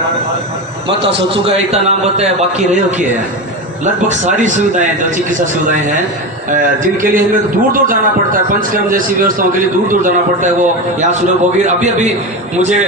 मैं तो सोचूंगा इतना नाम बताया बाकी रहे हो कि है लगभग सारी सुविधाएं जो चिकित्सा सुविधाएं हैं जिनके लिए हमें दूर दूर जाना पड़ता है, पंचकर्म जैसी व्यवस्थाओं के लिए दूर दूर जाना पड़ता है, वो यहाँ सुलभ होगी। अभी अभी मुझे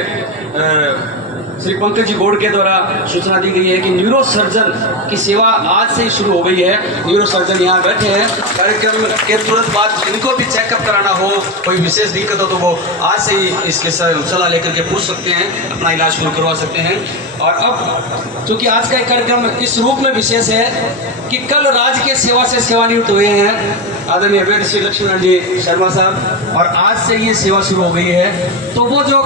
श्री पंकज जी गौड़ के द्वारा सूचना दी गई है कि न्यूरो सर्जन की सेवा आज से ही शुरू हो गई है। न्यूरो सर्जन यहाँ बैठे हैं। कार्यक्रम के तुरंत बाद जिनको भी चेकअप कराना हो, कोई विशेष दिक्कत हो तो वो आज से ही इसके सलाह लेकर के पूछ सकते हैं, अपना इलाज शुरू करवा सकते हैं। और अब चूंकि आज का कार्यक्रम इस रूप में विशेष है कि कल राजकीय सेवा से सेवानिवृत्त हुए हैं आदरणीय वैद्य श्री लक्ष्मीनारायण जी शर्मा साहब, और आज से ये सेवा शुरू हो गई है। तो वो जो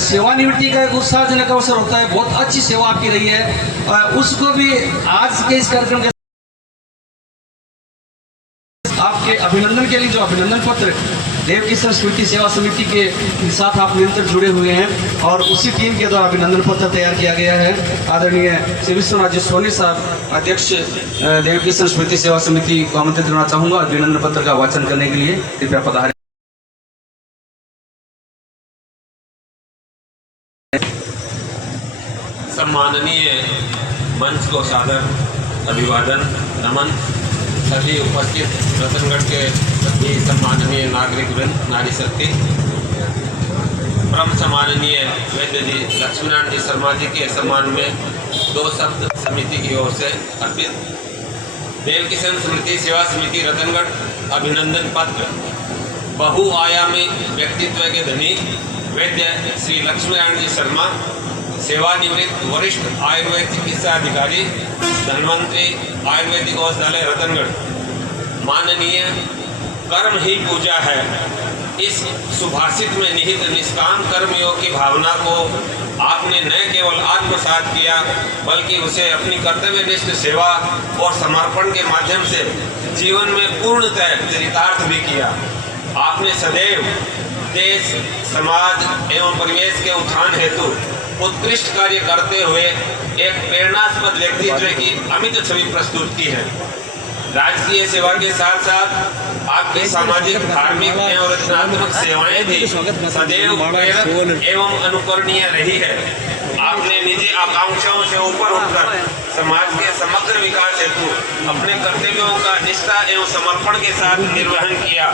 सेवानिवृत्ति का एक उत्साहजनक अवसर होता है, बहुत अच्छी सेवा आपकी रही है, उसको भी आज के इस कार्यक्रम के आपके अभिनंदन के लिए जो अभिनंदन पत्र देव किशन स्मृति सेवा समिति के साथ आप निरंतर जुड़े हुए हैं और उसी टीम के द्वारा अभिनंदन पत्र तैयार किया गया है। आदरणीय श्री विश्वनाथ जी सोनी साहब, अध्यक्ष देव किशन स्मृति सेवा समिति को आमंत्रित करना चाहूँगा अभिनंदन पत्र का वाचन करने के लिए। कृपया पधारें। सम्माननीय मंच को सादर अभिवादन, नमन। सभी उपस्थित रतनगढ़ के सभी सम्माननीय नागरिक वृंद, नारी शक्ति, परम सम्माननीय वैद्य जी लक्ष्मीनारायण जी शर्मा जी के सम्मान में दो शब्द समिति की ओर से अर्पित। देव किशन स्मृति सेवा समिति रतनगढ़ अभिनंदन पत्र। बहुआयामी व्यक्तित्व के धनी वैद्य श्री लक्ष्मीनारायण जी शर्मा, सेवानिवृत्त वरिष्ठ आयुर्वेद चिकित्सा अधिकारी, धन्वंतरी आयुर्वेदिक औषधालय रतनगढ़। माननीय, कर्म ही पूजा है, इस सुभाषित में निहित निष्काम कर्मयोग की भावना को आपने न केवल आत्मसात किया बल्कि उसे अपनी कर्तव्यनिष्ठ सेवा और समर्पण के माध्यम से जीवन में पूर्णतः चरितार्थ भी किया। आपने सदैव देश, समाज एवं परिवेश के उत्थान हेतु उत्कृष्ट कार्य करते हुए एक प्रेरणास्पद व्यक्तित्व की अमित छवि प्रस्तुत की है। राजकीय सेवा के साथ साथ आपकी सामाजिक, धार्मिक एवं रचनात्मक सेवाएं भी सदैव प्रेरक एवं अनुकरणीय रही है। आपने निजी आकांक्षाओं से ऊपर उठकर समाज के समग्र विकास हेतु अपने कर्तव्यों का निष्ठा एवं समर्पण के साथ निर्वहन किया।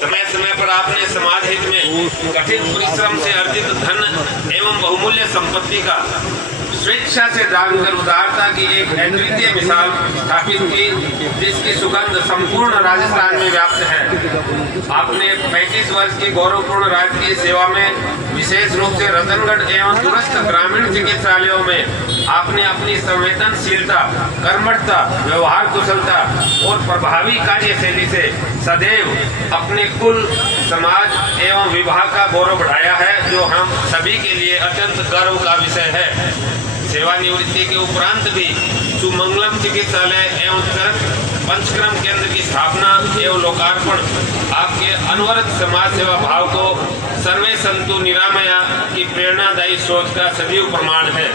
समय समय पर आपने समाज हित में कठिन परिश्रम से अर्जित धन एवं बहुमूल्य संपत्ति का स्वेच्छा से दानकर उदारता की एक अद्वितीय मिसाल स्थापित की, जिसकी सुगंध संपूर्ण राजस्थान में व्याप्त है। आपने 35 वर्ष की गौरवपूर्ण राजकीय सेवा में विशेष रूप से रतनगढ़ एवं दूरस्थ ग्रामीण चिकित्सालयों में आपने अपनी संवेदनशीलता, कर्मठता, व्यवहार कुशलता और प्रभावी कार्यशैली से सदैव अपने कुल, समाज एवं विभाग का गौरव बढ़ाया है, जो हम सभी के लिए अत्यंत गर्व का विषय है। सेवानिवृत्ति के उपरांत भी सुमंगलम चिकित्सालय एवं चरक पंचक्रम केंद्र की स्थापना एवं लोकार्पण आपके अनवरत समाज सेवा भाव को सर्वे संतु निरामया की प्रेरणादायी सोच का सजीव प्रमाण है।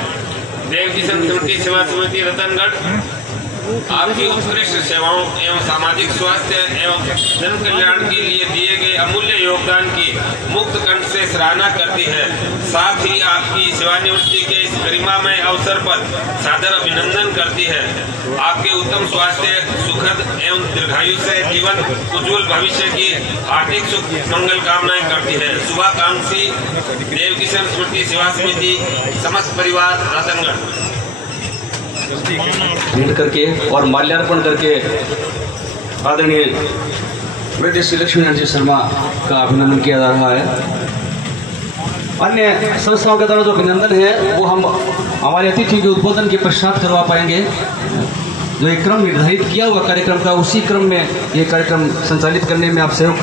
देव किशन स्मृति सेवा समिति रतनगढ़ आपकी उत्कृष्ट सेवाओं एवं सामाजिक स्वास्थ्य एवं जन कल्याण के लिए दिए गए अमूल्य योगदान की मुक्त कंठ से सराहना करती है। साथ ही आपकी सेवानिवृत्ति के इस गरिमामय अवसर पर सादर अभिनंदन करती है। आपके उत्तम स्वास्थ्य, सुखद एवं दीर्घायु से जीवन उज्जवल भविष्य की आर्थिक सुख मंगल कामनाएं करती है। शुभाकांक्षी देव किशन स्मृति सेवा समिति समस्त परिवार रतनगढ़। भेंट करके और माल्यार्पण करके आदरणीय वैद्य श्री लक्ष्मी नारायण जी शर्मा का अभिनंदन किया जा रहा है। अन्य संस्थाओं के द्वारा जो अभिनंदन है वो हम हमारे अतिथि के उद्बोधन के पश्चात करवा पाएंगे। जो एक क्रम निर्धारित किया हुआ कार्यक्रम का, उसी क्रम में ये कार्यक्रम संचालित करने में आप सहयोग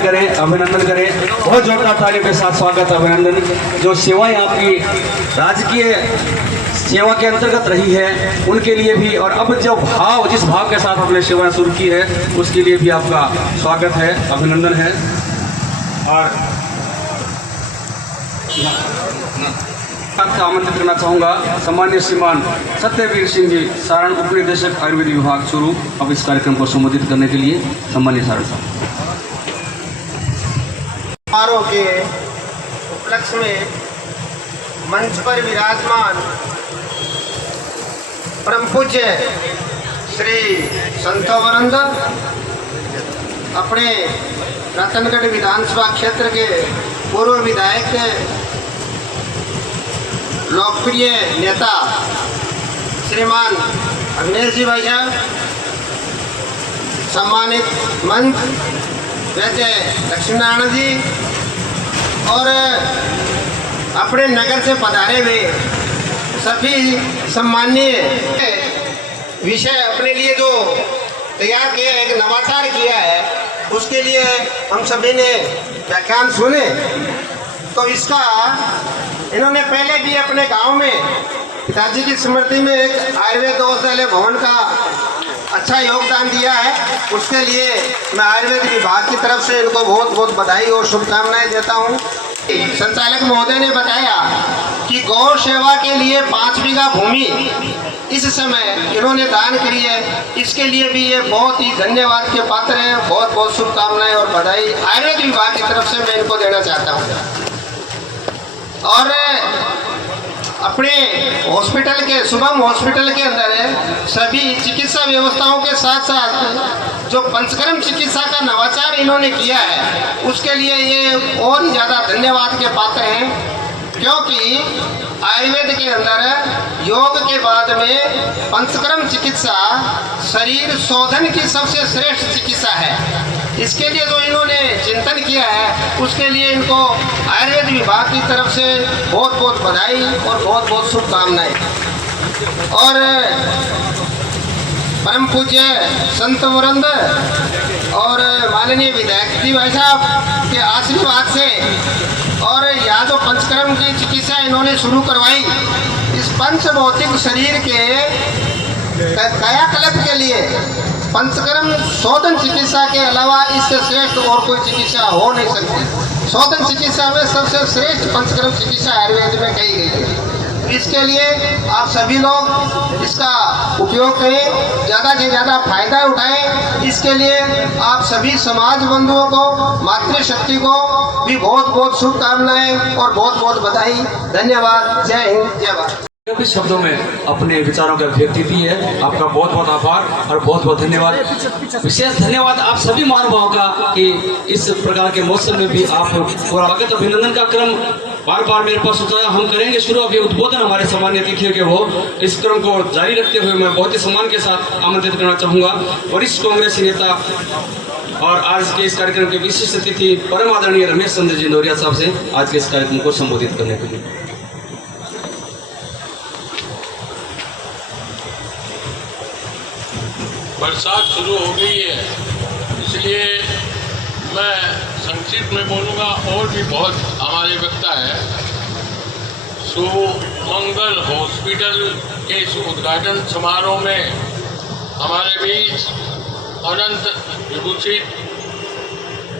करें, अभिनंदन करें। बहुत जोरदार तालियों के साथ स्वागत, अभिनंदन। जो सेवाएं आपकी राजकीय सेवा के अंतर्गत रही है उनके लिए भी, और अब जो भाव, जिस भाव के साथ आपने सेवाएं शुरू की है उसके लिए भी आपका स्वागत है, अभिनंदन है। और आमंत्रित करना चाहूँगा सम्मानीय श्रीमान सत्यवीर सिंह जी, सारण उपनिदेशक आयुर्वेद विभाग चूरू, अब इस कार्यक्रम को संबोधित करने के लिए सम्मानीय सारण साहब। समारोह के उपलक्ष्य में मंच पर विराजमान परम पूज्य श्री संतवरंद अपने रतनगढ़ विधानसभा क्षेत्र के पूर्व विधायक, लोकप्रिय नेता श्रीमान अग्नेश जी भैया, सम्मानित मंच वैद्य लक्ष्मी नारायण जी, और अपने नगर से पधारे हुए सभी सम्मानीय विषय अपने लिए जो तैयार किया है, एक नवाचार किया है, उसके लिए हम सभी ने व्याख्यान सुने। तो इसका इन्होंने पहले भी अपने गांव में पिताजी की स्मृति में एक आयुर्वेद औषधालय भवन का अच्छा योगदान दिया है। उसके लिए मैं आयुर्वेद विभाग की तरफ से इनको बहुत बहुत बधाई और शुभकामनाएं देता हूँ। संचालक महोदय ने बताया कि गौ सेवा के लिए 5 बीघा भूमि इस समय इन्होंने दान करी है, इसके लिए भी ये बहुत ही धन्यवाद के पात्र हैं। बहुत बहुत शुभकामनाएं और बधाई आयुर्वेद विभाग की तरफ से मैं इनको देना चाहता हूँ। और अपने हॉस्पिटल के, शुभम हॉस्पिटल के अंदर सभी चिकित्सा व्यवस्थाओं के साथ साथ जो पंचकर्म चिकित्सा का नवाचार इन्होंने किया है, उसके लिए ये और ज़्यादा धन्यवाद के पात्र हैं, क्योंकि आयुर्वेद के अंदर योग के बाद में पंचकर्म चिकित्सा शरीर शोधन की सबसे श्रेष्ठ चिकित्सा है। इसके लिए जो इन्होंने चिंतन किया है, उसके लिए इनको आयुर्वेद विभाग की तरफ से बहुत बहुत बधाई और बहुत बहुत शुभकामनाएं। और परम पूज्य संत वृंद और माननीय विधायक जी भाई साहब के आशीर्वाद से, और यहाँ जो पंचकर्म की चिकित्सा इन्होंने शुरू करवाई, इस पंच भौतिक शरीर के कायाकल्प के लिए पंचकर्म शोधन चिकित्सा के अलावा इससे श्रेष्ठ और कोई चिकित्सा हो नहीं सकती। शोधन चिकित्सा में सबसे श्रेष्ठ पंचकर्म चिकित्सा आयुर्वेद में कही गई है। इसके लिए आप सभी लोग इसका उपयोग करें, ज़्यादा से ज़्यादा फायदा उठाएं। इसके लिए आप सभी समाज बंधुओं को, मातृशक्ति को भी बहुत बहुत शुभकामनाएं और बहुत बहुत बधाई। धन्यवाद। जय हिंद, जय भारत। कुछ शब्दों में अपने विचारों का व्यक्ति भी है। आपका बहुत बहुत आभार और बहुत बहुत धन्यवाद। विशेष धन्यवाद आप सभी महानुभावों का कि इस प्रकार के मौसम में भी आप स्वागत अभिनंदन का क्रम बार बार मेरे पास होता है। हम करेंगे शुरू। अभी उद्बोधन हमारे सम्मान्य अतिथियों के वो इस क्रम को जारी रखते हुए मैं बहुत ही सम्मान के साथ आमंत्रित करना चाहूँगा वरिष्ठ कांग्रेसी नेता और आज के इस कार्यक्रम के विशिष्ट अतिथि परम आदरणीय रमेश चंद्र जी नौरिया साहब से आज के इस कार्यक्रम को संबोधित करने के लिए। बरसात शुरू हो गई है, इसलिए मैं संक्षिप्त में बोलूँगा। और भी बहुत हमारे वक्ता है। सुमंगल हॉस्पिटल के इस उद्घाटन समारोह में हमारे बीच अनंत विभूषित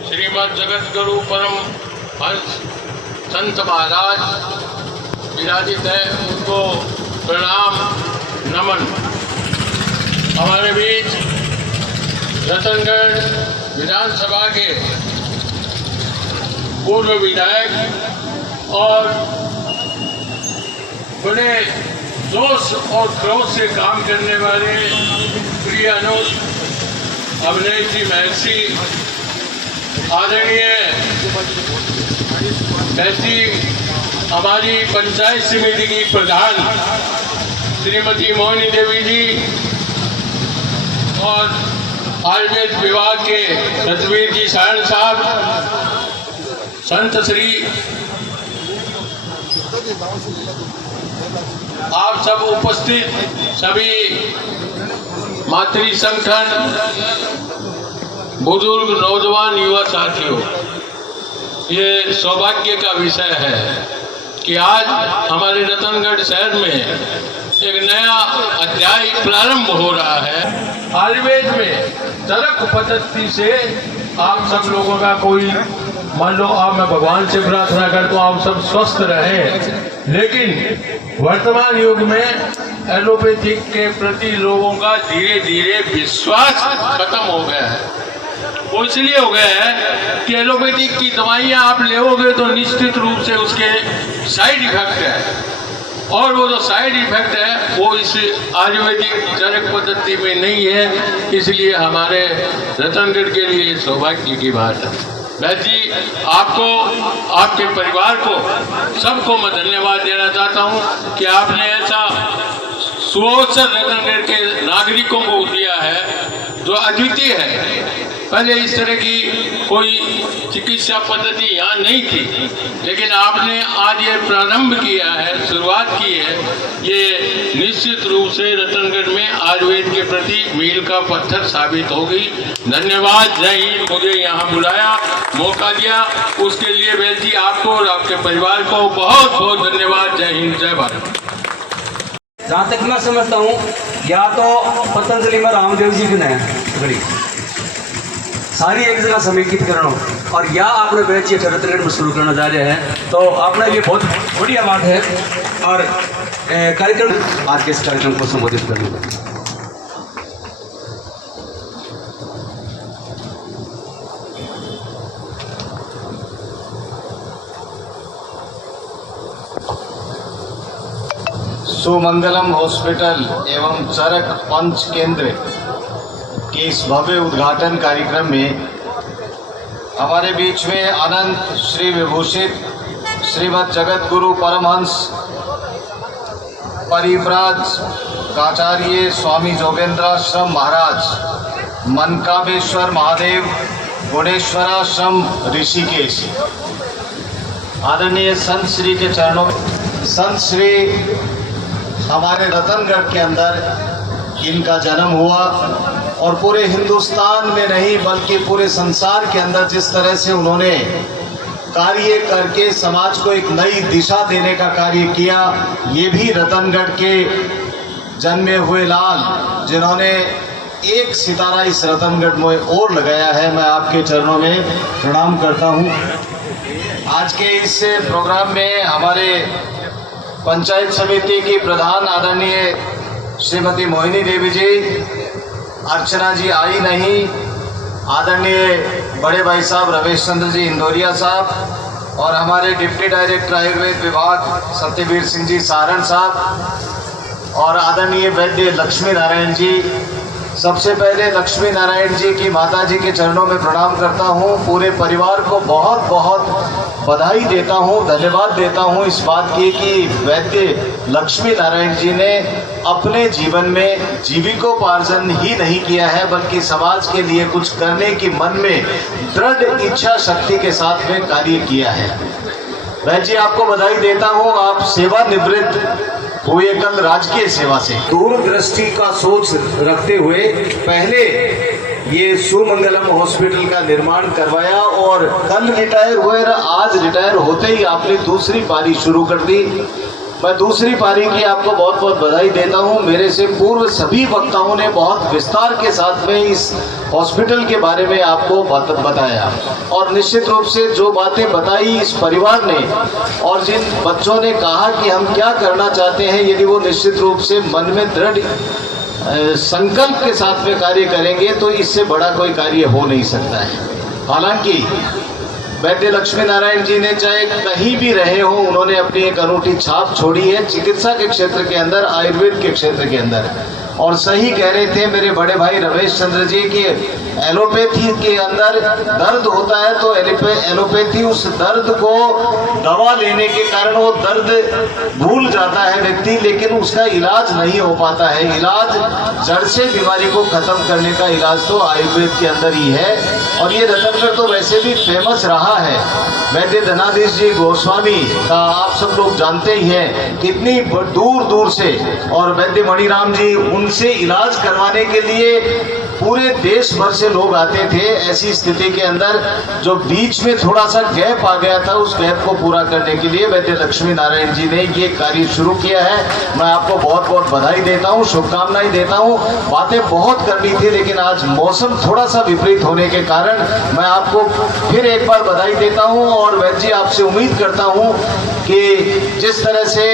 श्रीमद् जगत गुरु परम हंस संत महाराज विराजित है। उनको प्रणाम नमन। हमारे बीच रतनगढ़ विधानसभा के पूर्व विधायक और बड़े जोश और क्रोध से काम करने वाले प्रिय अनुज अवनीश जी महर्षि, आदरणीय महर्षि हमारी पंचायत समिति की प्रधान श्रीमती मोहिनी देवी जी और आयुर्वेद विभाग के रतवीर जी सारण साहब, संत श्री आप सब उपस्थित सभी मातृ संगठन, बुजुर्ग, नौजवान, युवा साथियों, ये सौभाग्य का विषय है कि आज हमारे रतनगढ़ शहर में एक नया अध्याय प्रारंभ हो रहा है। आयुर्वेद में चरक पद्धति से आप सब लोगों का कोई मान लो आप, मैं भगवान से प्रार्थना करता हूँ आप सब स्वस्थ रहें, लेकिन वर्तमान युग में एलोपैथिक के प्रति लोगों का धीरे धीरे विश्वास खत्म हो गया है। वो इसलिए हो गया है कि एलोपैथिक की दवाइयाँ आप लेओगे तो निश्चित रूप से उसके साइड इफेक्ट है, और वो जो साइड इफेक्ट है वो इस आयुर्वेदिक चरक पद्धति में नहीं है। इसलिए हमारे रतनगढ़ के लिए सौभाग्य की बात है। मैं जी आपको, आपके परिवार को, सबको मैं धन्यवाद देना चाहता हूँ कि आपने ऐसा सुअवसर रतनगढ़ के नागरिकों को दिया है जो अद्वितीय है। पहले इस तरह की कोई चिकित्सा पद्धति यहाँ नहीं थी, लेकिन आपने आज ये प्रारंभ किया है, शुरुआत की है। ये निश्चित रूप से रतनगढ़ में आयुर्वेद के प्रति मील का पत्थर साबित होगी। धन्यवाद। जय हिंद। मुझे यहाँ बुलाया, मौका दिया, उसके लिए वैद जी आपको और आपके परिवार को बहुत बहुत धन्यवाद। जय हिंद, जय भारत। जहाँ तक मैं समझता हूँ या तो पतंजलि में रामदेव जी की नया घड़ी सारी एक जगह समेकित करना, और या आपने बैच ये रतनगढ़ में शुरू करना जा रहे हैं, तो आपने ये बहुत बढ़िया बात है। और कार्यक्रम आज के इस कार्यक्रम को संबोधित करने का सुमंगलम हॉस्पिटल एवं चरक पंच केंद्र के इस भव्य उद्घाटन कार्यक्रम में हमारे बीच में अनंत श्री विभूषित श्रीमद् जगत गुरु परमहंस परिव्राज आचार्य स्वामी जोगेंद्राश्रम महाराज मनकामेश्वर महादेव गुणेश्वराश्रम ऋषिकेश, आदरणीय संत श्री के चरणों में, संत श्री हमारे रतनगढ़ के अंदर इनका जन्म हुआ और पूरे हिंदुस्तान में नहीं बल्कि पूरे संसार के अंदर जिस तरह से उन्होंने कार्य करके समाज को एक नई दिशा देने का कार्य किया, ये भी रतनगढ़ के जन्मे हुए लाल जिन्होंने एक सितारा इस रतनगढ़ में और लगाया है। मैं आपके चरणों में प्रणाम करता हूँ। आज के इस प्रोग्राम में हमारे पंचायत समिति की प्रधान आदरणीय श्रीमती मोहिनी देवी जी, अर्चना जी आई नहीं, आदरणीय बड़े भाई साहब रमेश चंद्र जी इंदौरिया साहब और हमारे डिप्टी डायरेक्टर आयुर्वेद विभाग सत्यवीर सिंह जी सारण साहब और आदरणीय वैद्य लक्ष्मी नारायण जी। सबसे पहले लक्ष्मी नारायण जी की माता जी के चरणों में प्रणाम करता हूँ। पूरे परिवार को बहुत बहुत बधाई देता हूँ, धन्यवाद देता हूँ इस बात की कि वैद्य लक्ष्मी नारायण जी ने अपने जीवन में जीविकोपार्जन ही नहीं किया है बल्कि समाज के लिए कुछ करने की मन में दृढ़ इच्छा शक्ति के साथ में कार्य किया है। वैद्य जी आपको बधाई देता हूँ, आप सेवानिवृत्त हुए कल राजकीय सेवा से। दूरदृष्टि का सोच रखते हुए पहले ये सुमंगलम हॉस्पिटल का निर्माण करवाया और कल रिटायर हुए और आज रिटायर होते ही आपने दूसरी पारी शुरू कर दी। मैं दूसरी पारी की आपको बहुत बहुत बधाई देता हूं। मेरे से पूर्व सभी वक्ताओं ने बहुत विस्तार के साथ में इस हॉस्पिटल के बारे में आपको बताया और निश्चित रूप से जो बातें बताई इस परिवार ने और जिन बच्चों ने कहा कि हम क्या करना चाहते हैं, यदि वो निश्चित रूप से मन में दृढ़ संकल्प के साथ में कार्य करेंगे तो इससे बड़ा कोई कार्य हो नहीं सकता है। हालांकि वैद्य लक्ष्मी नारायण जी ने चाहे कहीं भी रहे हो, उन्होंने अपनी एक अनूठी छाप छोड़ी है चिकित्सा के क्षेत्र के अंदर, आयुर्वेद के क्षेत्र के अंदर। और सही कह रहे थे मेरे बड़े भाई रमेश चंद्र जी कि एलोपैथी के अंदर दर्द होता है तो एलोपैथी उस दर्द को दवा लेने के कारण वो दर्द भूल जाता है व्यक्ति, लेकिन उसका इलाज नहीं हो पाता है। इलाज जड़ से बीमारी को खत्म करने का इलाज तो आयुर्वेद के अंदर ही है और ये रतनगढ़ तो वैसे भी फेमस रहा है। वैद्य धनाधीश जी गोस्वामी का आप सब लोग जानते ही हैं, कितनी दूर दूर से, और वैद्य मणिराम जी उनसे इलाज करवाने के लिए पूरे देश भर से लोग आते थे। ऐसी स्थिति के अंदर जो बीच में थोड़ा सा गैप आ गया था, उस गैप को पूरा करने के लिए वैद्य लक्ष्मी नारायण जी ने ये कार्य शुरू किया है। मैं आपको बहुत बहुत बधाई देता हूँ, शुभकामनाएं देता हूँ। बातें बहुत करनी थी लेकिन आज मौसम थोड़ा सा विपरीत होने के कारण मैं आपको फिर एक बार बधाई देता हूँ और वैद्य जी आपसे उम्मीद करता हूँ कि जिस तरह से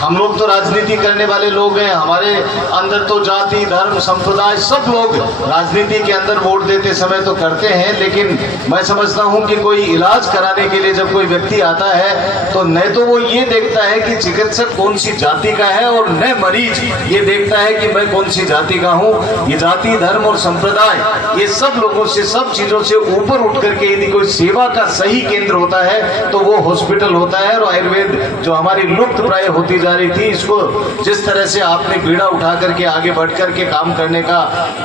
हम लोग तो राजनीति करने वाले लोग हैं, हमारे अंदर तो जाति धर्म संप्रदाय सब लोग राजनीति के अंदर वोट देते समय तो करते हैं, लेकिन मैं समझता हूं कि कोई इलाज कराने के लिए जब कोई व्यक्ति आता है तो न तो वो ये देखता है कि चिकित्सक कौन सी जाति का है और न मरीज ये देखता है कि मैं कौन सी जाति का हूं। ये जाति धर्म और संप्रदाय ये सब लोगों से सब चीजों से ऊपर उठ करके यदि कोई सेवा का सही केंद्र होता है तो वो हॉस्पिटल होता है। और आयुर्वेद जो हमारी लुप्त प्राय होती जा रही थी, इसको जिस तरह से आपने बीड़ा उठा करके आगे बढ़ करके काम करने का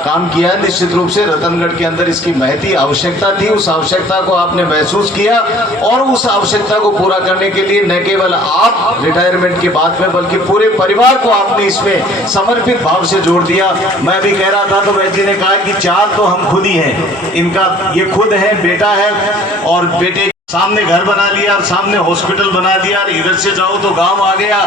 काम किया, निश्चित रूप से रतनगढ़ के अंदर इसकी महती आवश्यकता थी। उस आवश्यकता को आपने महसूस किया और उस आवश्यकता को पूरा करने के लिए न केवल आप रिटायरमेंट के बाद में बल्कि पूरे परिवार को आपने इसमें समर्पित भाव से जोड़ दिया। मैं भी कह रहा था तो वैद्य जी ने कहा कि चार तो हम खुद ही हैं, इनका ये खुद है, बेटा है और बेटे सामने घर बना लिया और सामने हॉस्पिटल बना दिया और इधर से जाओ तो गांव आ गया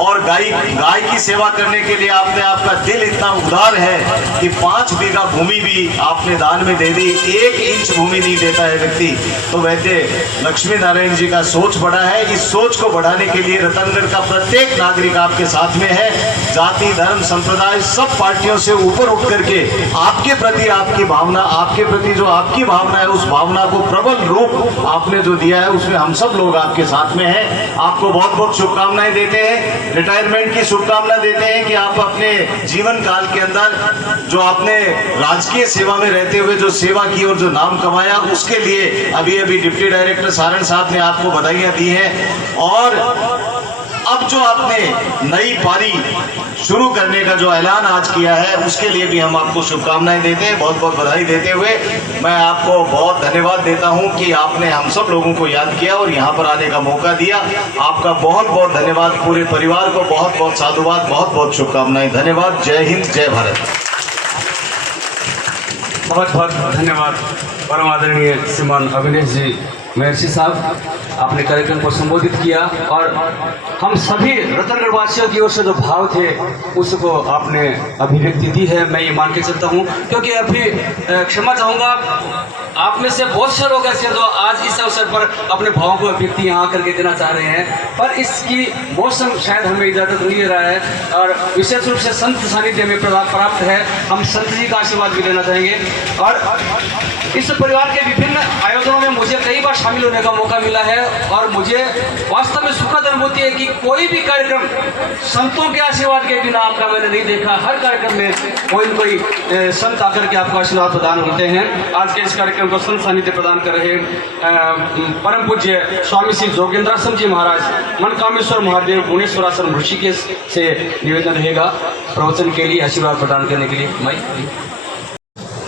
और गाय की सेवा करने के लिए आपने आपका दिल इतना उदार है कि 5 बीघा भूमि भी आपने दान में दे दी। 1 इंच भूमि नहीं देता है व्यक्ति। तो वैद्य लक्ष्मी नारायण जी का सोच बड़ा है। इस सोच को बढ़ाने के लिए रतनगढ़ का प्रत्येक नागरिक आपके साथ में है। जाति धर्म संप्रदाय सब पार्टियों से ऊपर उठ करके आपके प्रति आपकी भावना, आपके प्रति जो आपकी भावना है उस भावना को प्रबल रूप आपने दिया है, उसमें हम सब लोग आपके साथ में हैं। आपको बहुत बहुत शुभकामनाएं देते हैं, रिटायरमेंट की शुभकामना देते हैं कि आप अपने जीवन काल के अंदर जो आपने राजकीय सेवा में रहते हुए जो सेवा की और जो नाम कमाया उसके लिए अभी अभी डिप्टी डायरेक्टर सारण साहब ने आपको बधाइयां दी हैं। और अब जो आपने नई पारी शुरू करने का जो ऐलान आज किया है उसके लिए भी हम आपको शुभकामनाएं देते हैं, बहुत बहुत बधाई देते हुए मैं आपको बहुत धन्यवाद देता हूं कि आपने हम सब लोगों को याद किया और यहां पर आने का मौका दिया। आपका बहुत बहुत धन्यवाद। पूरे परिवार को बहुत बहुत साधुवाद, बहुत बहुत शुभकामनाएं। धन्यवाद। जय हिंद, जय भारत। बहुत बहुत धन्यवाद परम आदरणीय श्रीमान अविनेश जी महर्षि साहब आपने कार्यक्रम को संबोधित किया और हम सभी रतनगढ़ वासियों की ओर से जो भाव थे उसको आपने अभिव्यक्ति दी है। मैं ये मान के चलता हूँ, क्योंकि अभी क्षमा चाहूँगा, आप में से बहुत से लोग ऐसे जो आज इस अवसर पर अपने भावों को अभिव्यक्ति यहाँ करके देना चाह रहे हैं, पर इसकी मौसम शायद हमें इजाज़त नहीं दे रहा है और विशेष रूप से संत सानिध्य में प्राप्त है। हम संत जी का आशीर्वाद भी लेना चाहेंगे और इस परिवार के विभिन्न आयोजनों में मुझे कई बार शामिल होने का मौका मिला है और मुझे वास्तव में सुखद अनुभूति है कि कोई भी कार्यक्रम संतों के आशीर्वाद के बिना आपका मैंने नहीं देखा। हर कार्यक्रम में कोई न कोई संत आकर के आपको आशीर्वाद प्रदान करते हैं। आज के इस कार्यक्रम को संत सानिध्य प्रदान कर रहे परम पूज्य स्वामी श्री जोगेंद्रासन जी महाराज मनकामेश्वर महादेव गुणेश्वर आश्रम ऋषिकेश से निवेदन रहेगा प्रवचन के लिए आशीर्वाद प्रदान करने के लिए।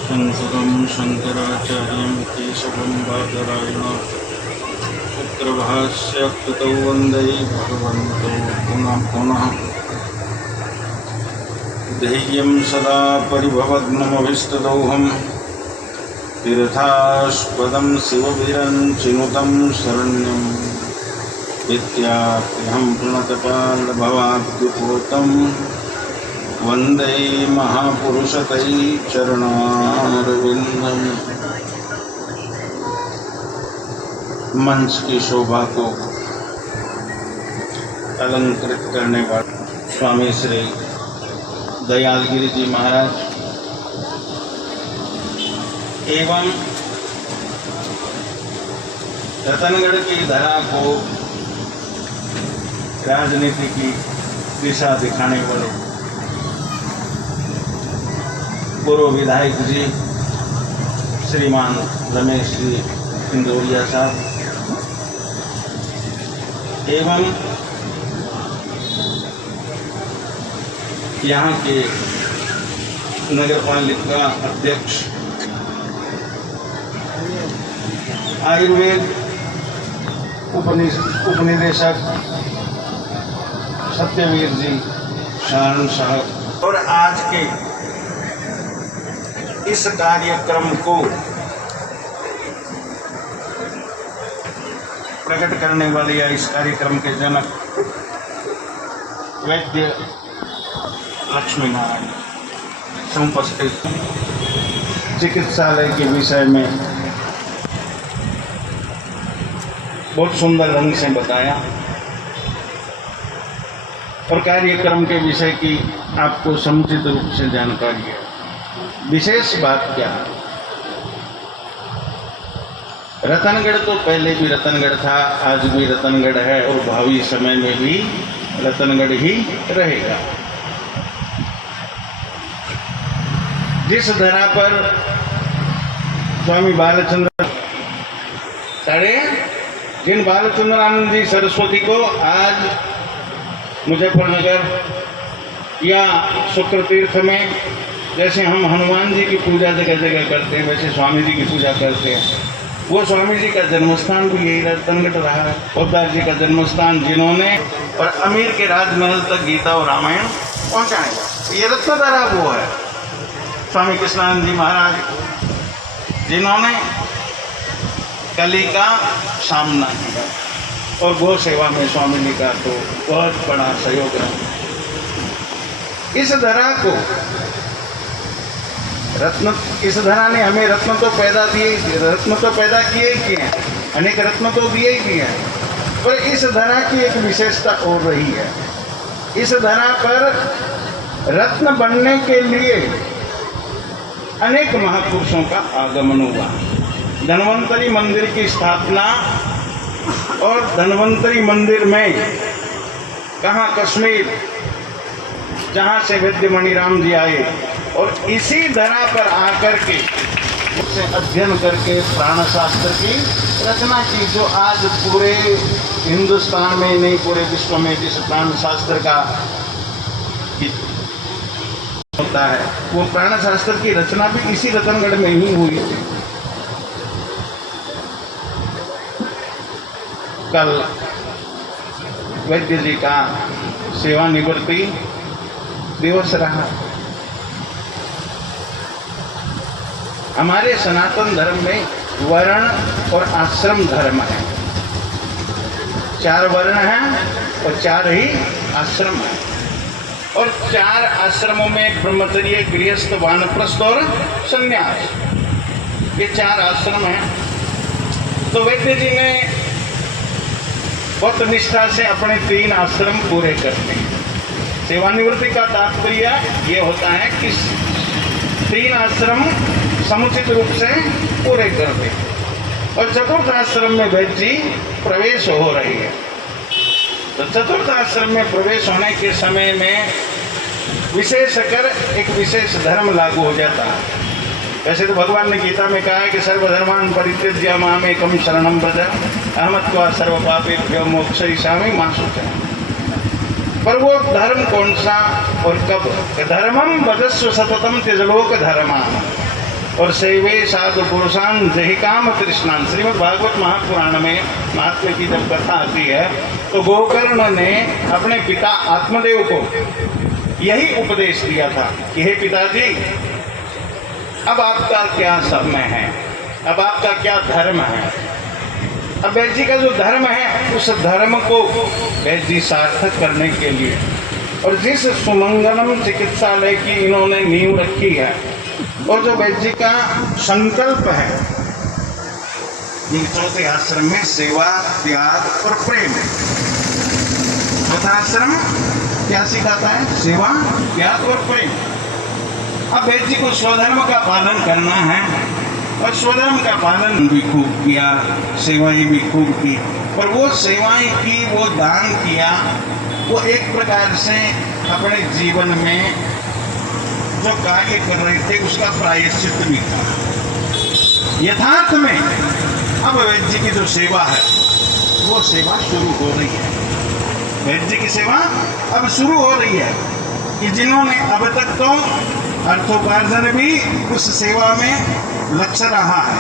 शंकरं शंकराचार्यं केशवं बादरायणं सूत्रभाष्य कृतौ वन्दे भगवन्तौ पुनः पुनः ध्येयं सदा परिभवग्नमभिष्टदौहं तीर्थास्पदं शिववीरञ्चिनुतं शरण्यं विद्याप्यहं प्रणतपालभवाब्धिपूतं वंदे महापुरुषतै चरणारविंदम। मंच की शोभा को अलंकृत करने वाले स्वामी श्री दयालगिरी जी महाराज एवं रतनगढ़ की धरा को राजनीति की दिशा दिखाने वाले पूर्व विधायक जी श्रीमान रमेश जी इंदौरिया साहब एवं यहाँ के नगर पालिका अध्यक्ष आयुर्वेद उपनिदेशक सत्यवीर जी शारण साहब और आज के इस कार्यक्रम को प्रकट करने वाले या इस कार्यक्रम के जनक वैद्य लक्ष्मी नारायण समुपस्थित चिकित्सालय के विषय में बहुत सुंदर ढंग से बताया और कार्यक्रम के विषय की आपको समुचित रूप से जानकारी है। विशेष बात क्या है, रतनगढ़ तो पहले भी रतनगढ़ था, आज भी रतनगढ़ है और भावी समय में भी रतनगढ़ ही रहेगा। जिस धरा पर स्वामी बालचंद्र जिन बालचंद्र आनंद जी सरस्वती को आज मुजफ्फरनगर या शुक्र तीर्थ में जैसे हम हनुमान जी की पूजा जगह जगह करते हैं वैसे स्वामी जी की पूजा करते हैं। वो स्वामी जी का जन्मस्थान भी यही रतनगढ़ रहा है। पोद्दार जी का जन्मस्थान जिन्होंने और अमीर के राजमहल तक गीता और रामायण पहुँचाएगा, ये रत्नधरा वो है स्वामी कृष्णानंद जी महाराज जिन्होंने कली का सामना किया और गौ सेवा में स्वामी जी का तो बहुत बड़ा सहयोग रहा। इस धरा को इस धरा ने हमें रत्न तो पैदा किए हैं, अनेक रत्न तो दिए ही हैं, पर इस धरा की एक विशेषता और रही है। इस धरा पर रत्न बनने के लिए अनेक महापुरुषों का आगमन हुआ। धन्वंतरी मंदिर की स्थापना और धन्वंतरी मंदिर में कहाँ कश्मीर जहाँ से वैद्य मणिराम जी आए और इसी धरा पर आकर के उससे अध्ययन करके प्राणशास्त्र की रचना की, जो आज पूरे हिंदुस्तान में नहीं पूरे विश्व में जिस प्राणशास्त्र का होता है वो प्राणशास्त्र की रचना भी इसी रतनगढ़ में ही हुई थी। कल वैद्य जी का सेवानिवृत्ति दिवस रहा। हमारे सनातन धर्म में वर्ण और आश्रम धर्म है। 4 वर्ण हैं और 4 ही आश्रम हैं। और 4 आश्रमों में ब्रह्मचर्य, गृहस्थ, वानप्रस्थ और संन्यास, ये 4 आश्रम हैं। तो वैद्य जी ने बहुत निष्ठा से अपने 3 आश्रम पूरे करते हैं। सेवानिवृत्ति का तात्पर्य ये होता है कि 3 आश्रम समुचित रूप से पूरे कर दे। और चतुर्थ आश्रम में वैद्य जी प्रवेश हो रही है। तो चतुर्थ आश्रम में प्रवेश होने के समय में विशेषकर एक विशेष धर्म लागू हो जाता है। वैसे तो भगवान ने गीता में कहा है कि सर्वधर्मान परित्यज्य मामेकं शरणं व्रज अहमत्वा सर्व पापेभ्यो मोक्षयिष्यामि मा शुचः। पर वो धर्म कौन सा और कब? धर्मम भजस्व सततम त्यजलोक धर्मान् और सेवे साधु पुरुषान जहि काम तृष्णान। श्रीमद् भागवत महापुराण में महात्मा की जब कथा आती है तो गोकर्ण ने अपने पिता आत्मदेव को यही उपदेश दिया था कि हे पिताजी, अब आपका क्या समय है, अब आपका क्या धर्म है। अब वैद्य जी का जो धर्म है उस धर्म को वैद्य जी सार्थक करने के लिए और जिस सुमंगलम चिकित्सालय की इन्होंने नींव रखी है और जो वैद्य जी का संकल्प है, चौथे आश्रम में सेवा, त्याग और प्रेम। चौथा आश्रम क्या सिखाता है? सेवा, त्याग और प्रेम। अब वैद्य जी को स्वधर्म का पालन करना है और स्वधर्म का पालन भी खूब किया, सेवाएं भी खूब की। और वो सेवाएं की, वो दान किया, वो एक प्रकार से अपने जीवन में जो कार्य कर रहे थे उसका प्रायश्चित भी था। यथार्थ में अब वैद्य जी की जो सेवा है वो सेवा शुरू हो रही है। वैद्य जी की सेवा अब शुरू हो रही है कि जिन्होंने अब तक तो अर्थोपार्जन भी उस सेवा में लक्ष्य रहा है।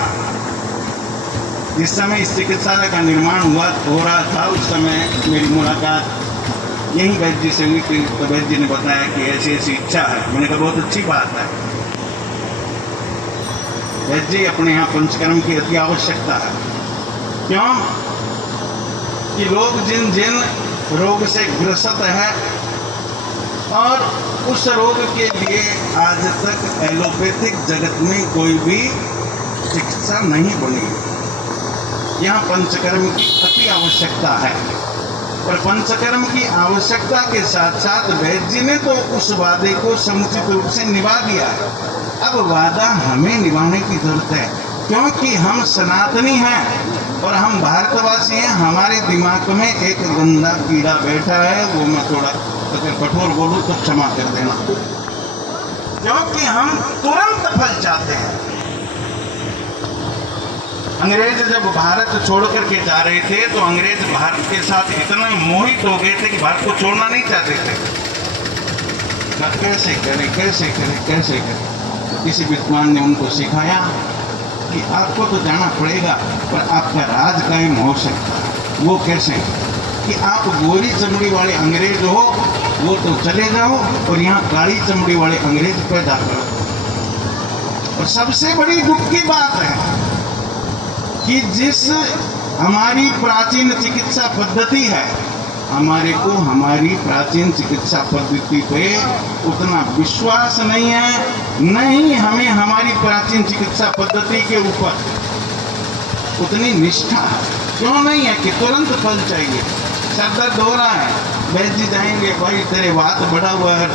जिस समय इस चिकित्सालय का निर्माण हो रहा था उस समय मेरी मुलाकात यही वैद्य जी से हुई थी। तो वैद्य जी ने बताया कि ऐसी ऐसी इच्छा है। मैंने कहा बहुत अच्छी बात है। वैद्य जी अपने यहाँ पंचकर्म की अति आवश्यकता है। क्यों? कि लोग जिन जिन रोग से ग्रसित है और उस रोग के लिए आज तक एलोपैथिक जगत में कोई भी चिकित्सा नहीं बनी। यहाँ पंचकर्म की अति आवश्यकता है और पंचकर्म की आवश्यकता के साथ साथ वैद्य जी ने तो उस वादे को समुचित रूप से निभा दिया। अब वादा हमें निभाने की जरूरत है क्योंकि हम सनातनी हैं और हम भारतवासी हैं। हमारे दिमाग में एक गंदा कीड़ा बैठा है, वो मैं थोड़ा अगर कठोर बोलूं तो क्षमा कर देना, क्योंकि हम तुरंत फल चाहते हैं। अंग्रेज जब भारत छोड़ करके जा रहे थे तो अंग्रेज भारत के साथ इतना मोहित हो गए थे कि भारत को छोड़ना नहीं चाहते थे। कैसे करें कैसे करें कैसे करें। किसी विद्वान ने उनको सिखाया कि आपको तो जाना पड़ेगा पर आपका राज कायम हो सकता है। वो कैसे? कि आप गोरी चमड़ी वाले अंग्रेज हो वो तो चले जाओ और यहाँ काली चमड़ी वाले अंग्रेज पैदा करो। और सबसे बड़ी दुख की बात है कि जिस हमारी प्राचीन चिकित्सा पद्धति है, हमारे को हमारी प्राचीन चिकित्सा पद्धति पे उतना विश्वास नहीं है, नहीं हमें हमारी प्राचीन चिकित्सा पद्धति के ऊपर उतनी निष्ठा है। क्यों नहीं है? कि तुरंत फल चाहिए। सर दर्द हो रहा है, वैद्य जी जाएंगे, भाई तेरे वात बढ़ा हुआ है,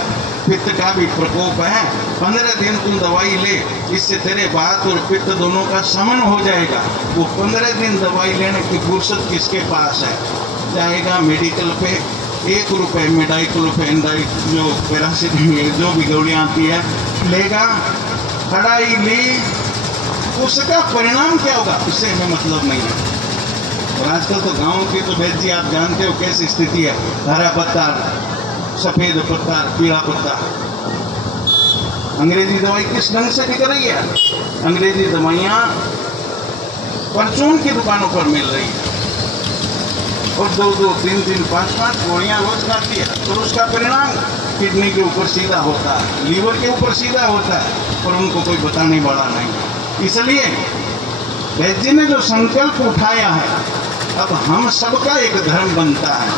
पित्त का भी प्रकोप है, 15 दिन तुम दवाई ले, इससे तेरे वात और पित्त दोनों का शमन हो जाएगा। वो 15 दिन दवाई लेने की फुर्सत किसके पास है? जाएगा मेडिकल पे, 1 रुपये में डाइक्लोफेन जो पैरासिटामोल जो भी गोलियाँ आती है लेगा, दवाई ली, उसका परिणाम क्या होगा उससे हमें मतलब नहीं है। और आजकल तो गाँव की तो वैद्य जी आप जानते हो कैसी स्थिति है, हरा पत्ता, सफ़ेद पत्ता, पीला पत्ता। अंग्रेजी दवाई किस ढंग से बिक रही है? अंग्रेजी दवाइयाँ परचून की दुकानों पर मिल रही है और 2-2, 3-3, 5-5 गोलियाँ रोज खाती है। और उसका परिणाम किडनी के ऊपर सीधा होता है, लीवर के ऊपर सीधा होता है और उनको कोई बताने वाला नहीं। इसलिए वैद्य जी ने जो संकल्प उठाया है, अब हम सबका एक धर्म बनता है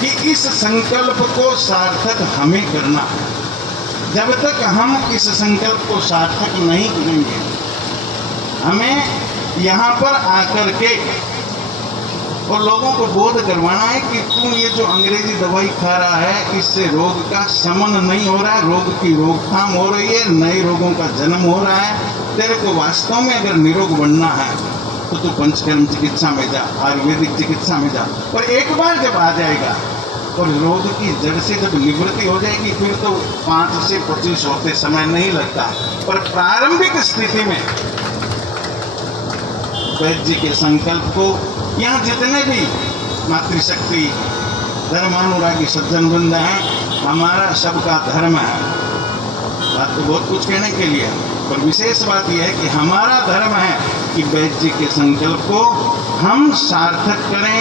कि इस संकल्प को सार्थक हमें करना है। जब तक हम इस संकल्प को सार्थक नहीं करेंगे, हमें यहाँ पर आकर के और लोगों को बोध करवाना है कि तू ये जो अंग्रेजी दवाई खा रहा है, इससे रोग का शमन नहीं हो रहा है, रोग की रोकथाम हो रही है, नए रोगों का जन्म हो रहा है। तेरे को वास्तव में अगर निरोग बनना है तो तू पंचकर्म चिकित्सा में जा, आयुर्वेदिक चिकित्सा में जा। और एक बार जब आ जाएगा और रोग की जड़ से जब निवृत्ति हो जाएगी, फिर तो 5 से 25 होते समय नहीं लगता। पर प्रारंभिक स्थिति में वैद्य जी के संकल्प को यहाँ जितने भी मातृशक्ति धर्मानुरागी सज्जन वृंद हैं, हमारा सबका धर्म है। बात तो बहुत कुछ कहने के लिए, पर विशेष बात यह है कि हमारा धर्म है कि वैद्य जी के संकल्प को हम सार्थक करें,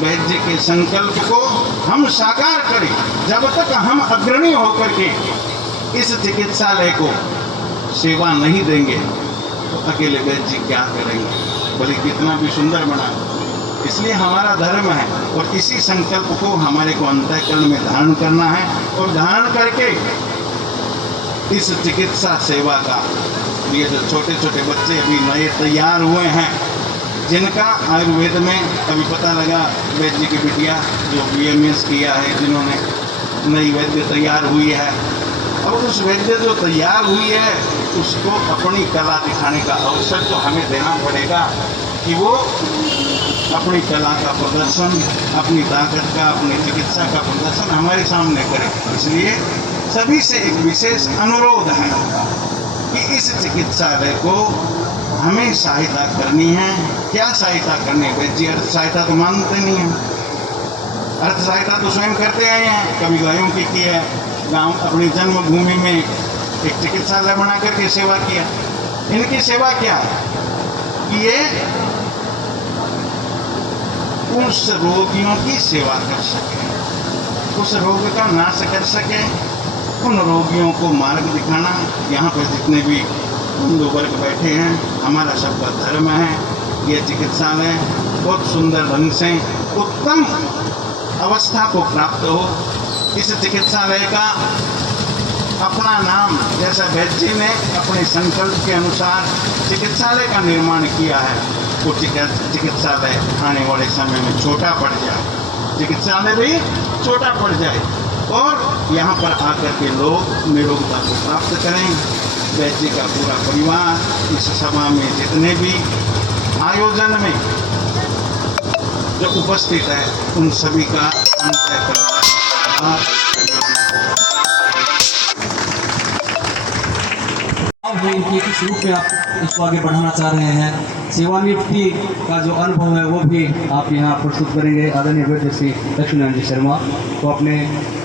वैद्य जी के संकल्प को हम साकार करें। जब तक हम अग्रणी होकर के इस चिकित्सालय को सेवा नहीं देंगे तो अकेले वैद्य जी क्या करेंगे, भले कितना भी सुंदर बना। इसलिए हमारा धर्म है और इसी संकल्प को हमारे को अंतःकरण में धारण करना है और धारण करके इस चिकित्सा सेवा का, ये जो छोटे छोटे बच्चे अभी नए तैयार हुए हैं, जिनका आयुर्वेद में अभी पता लगा, वैद्य जी की बिटिया जो BMS किया है, जिन्होंने नई वैद्य तैयार हुई है, और उस वैद्य जो तैयार हुई है उसको अपनी कला दिखाने का अवसर तो हमें देना पड़ेगा कि वो अपनी कला का प्रदर्शन, अपनी ताकत का, अपनी चिकित्सा का प्रदर्शन हमारे सामने करे। इसलिए सभी से एक विशेष अनुरोध है कि इस चिकित्सालय को हमें सहायता करनी है। क्या सहायता करनी है? वैद्य जी अर्थ सहायता तो मानते नहीं हैं, अर्थ सहायता तो स्वयं करते आए हैं। कभी गायों की है, गांव अपनी जन्मभूमि में एक चिकित्सालय बना करके सेवा किया। इनकी सेवा क्या है कि ये उस रोगियों की सेवा कर सके, उस रोग का नाश कर सके, उन रोगियों को मार्ग दिखाना। यहाँ पर जितने भी बंधु वर्ग बैठे हैं, हमारा सबका धर्म है ये चिकित्सालय बहुत सुंदर ढंग से उत्तम अवस्था को प्राप्त हो। इस चिकित्सालय का अपना नाम, जैसा वैद्य जी ने अपने संकल्प के अनुसार चिकित्सालय का निर्माण किया है, वो चिकित्सालय आने वाले समय में छोटा पड़ जाए, चिकित्सालय भी छोटा पड़ जाए और यहाँ पर आकर के लोग निरोगता को प्राप्त करें। वैद्य जी का पूरा परिवार इस सभा में जितने भी आयोजन में जो उपस्थित है, उन सभी का अंतःकरण इनकी किस रूप में आप इसको आगे बढ़ाना चाह रहे हैं, सेवानिवृत्ति का जो अनुभव है वो भी आप यहाँ प्रस्तुत करेंगे। आदरणीय वैद्य श्री लक्ष्मीनारायण जी शर्मा को अपने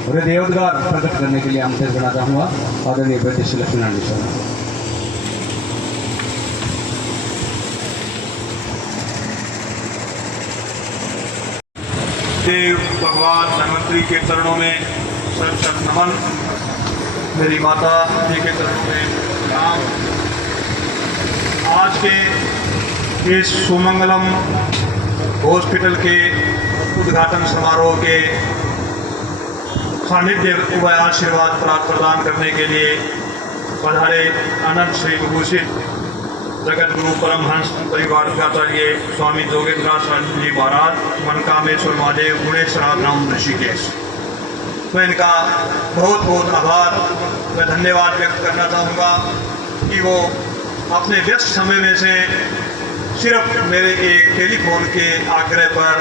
हृदयोद्गार प्रकट करने के लिए आमंत्रित करना चाहूँगा। आदरणीय वैद्य श्री लक्ष्मीनारायण जी शर्मा। देव भगवान धन्वंतरी के चरणों में सर सर नमन, मेरी माता जी के चरणों में प्रणाम। आज के इस सुमंगलम हॉस्पिटल के उद्घाटन समारोह के सानिध्य व आशीर्वाद प्रदान करने के लिए पधारे अनंत श्री विभूषित जगत गुरु परमहंस परिवाराचार्य स्वामी जोगेंद्राचार्य जी महाराज, मनकामेश्वर महादेव, गुणेश्वर ग्राम ऋषिकेश, मैं इनका बहुत बहुत आभार व धन्यवाद व्यक्त करना चाहूँगा कि वो अपने व्यस्त समय में से सिर्फ मेरे एक टेलीफोन के आग्रह पर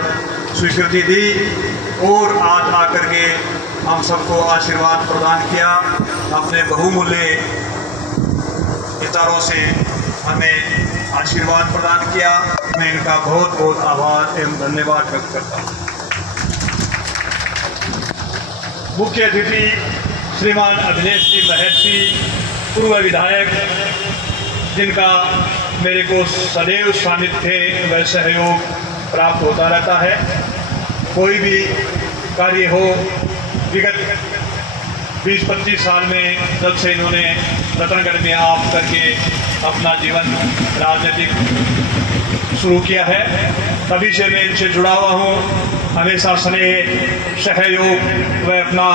स्वीकृति दी और आज आकर के हम सबको आशीर्वाद प्रदान किया। अपने बहुमूल्य विचारों से हमें आशीर्वाद प्रदान किया। मैं इनका बहुत बहुत आभार एवं धन्यवाद व्यक्त करता हूँ। मुख्य अतिथि श्रीमान अभिनेश जी महर्षि, पूर्व विधायक, जिनका मेरे को सदैव सानिध्य व सहयोग प्राप्त होता रहता है। कोई भी कार्य हो, विगत 20-25 साल में जब से इन्होंने रतनगढ़ में आप करके अपना जीवन राजनीतिक शुरू किया है, तभी से मैं इनसे जुड़ा हुआ हूँ। हमेशा स्नेह, सहयोग व अपना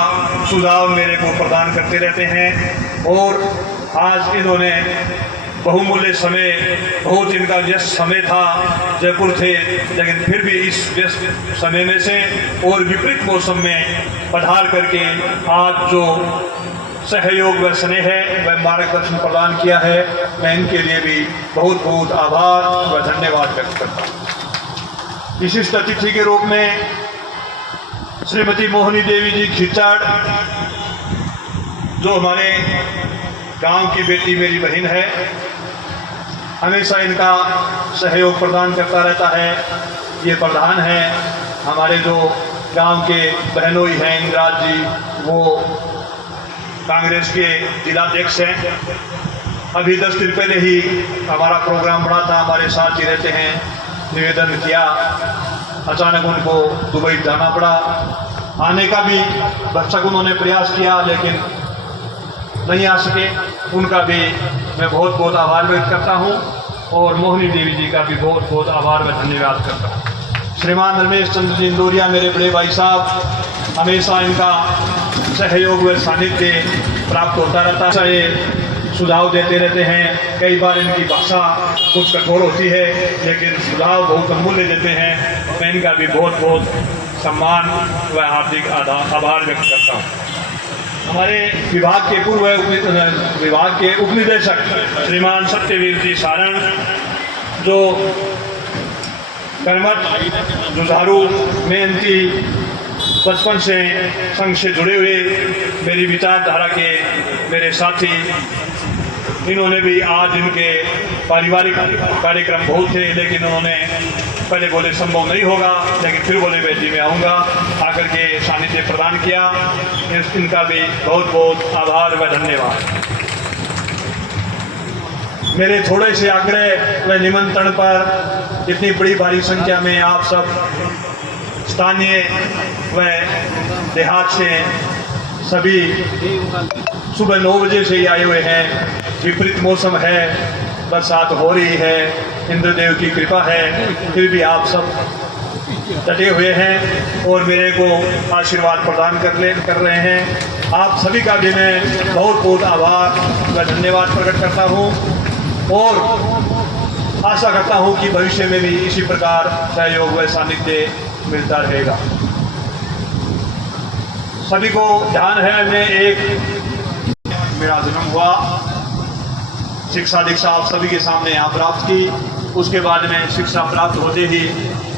सुझाव मेरे को प्रदान करते रहते हैं। और आज इन्होंने बहुमूल्य समय, बहुत इनका व्यस्त समय था, जयपुर थे, लेकिन फिर भी इस व्यस्त समय में से और विपरीत मौसम में पधार करके आज जो सहयोग व स्नेह व मार्गदर्शन प्रदान किया है, मैं इनके लिए भी बहुत बहुत आभार व धन्यवाद व्यक्त करता हूँ। विशिष्ट अतिथि के रूप में श्रीमती मोहिनी देवी जी खिचड़, जो हमारे गांव की बेटी, मेरी बहन है, हमेशा इनका सहयोग प्रदान करता रहता है। ये प्रधान है हमारे जो गांव के बहनोई हैं, इंदिराज जी, वो कांग्रेस के जिलाध्यक्ष हैं। अभी 10 दिन पहले ही हमारा प्रोग्राम बना था, हमारे साथ ही रहते हैं, निवेदन किया, अचानक उनको दुबई जाना पड़ा। आने का भी भरसक उन्होंने प्रयास किया, लेकिन नहीं आ सके। उनका भी मैं बहुत बहुत आभार व्यक्त करता हूं और मोहिनी देवी जी का भी बहुत बहुत आभार व धन्यवाद करता हूं। श्रीमान रमेश चंद्र जी इंदौरिया, मेरे बड़े भाई साहब, हमेशा इनका सहयोग व सानिध्य प्राप्त होता रहता है, ये सुझाव देते रहते हैं। कई बार इनकी भाषा कुछ कठोर होती है, लेकिन सुझाव बहुत अमूल्य देते हैं। मैं इनका भी बहुत बहुत सम्मान व हार्दिक आभार व्यक्त करता हूँ। हमारे विभाग के पूर्व विभाग के उपनिदेशक श्रीमान सत्यवीर जी सारण, जो कर्मठ, जुझारू, मेहनती, बचपन से संघ से जुड़े हुए मेरी विचारधारा के मेरे साथी, इन्होंने भी आज इनके पारिवारिक कार्यक्रम बहुत थे, लेकिन उन्होंने पहले बोले संभव नहीं होगा, लेकिन फिर बोले बेटी मैं आऊँगा, आकर के सानिध्य प्रदान किया। इनका भी बहुत बहुत आभार व धन्यवाद। मेरे थोड़े से आग्रह व निमंत्रण पर इतनी बड़ी भारी संख्या में आप सब स्थानीय व देहात से सभी सुबह 9 बजे से ही आए हुए हैं। विपरीत मौसम है, बरसात हो रही है, इंद्रदेव की कृपा है, फिर भी आप सब डटे हुए हैं और मेरे को आशीर्वाद प्रदान कर रहे हैं। आप सभी का भी मैं बहुत बहुत आभार व धन्यवाद प्रकट करता हूँ और आशा करता हूँ कि भविष्य में भी इसी प्रकार सहयोग व सानिध्य मिलता रहेगा। सभी को ध्यान है, मैं मेरा जन्म हुआ, शिक्षा दीक्षा आप सभी के सामने यहाँ प्राप्त की, उसके बाद में शिक्षा प्राप्त होते ही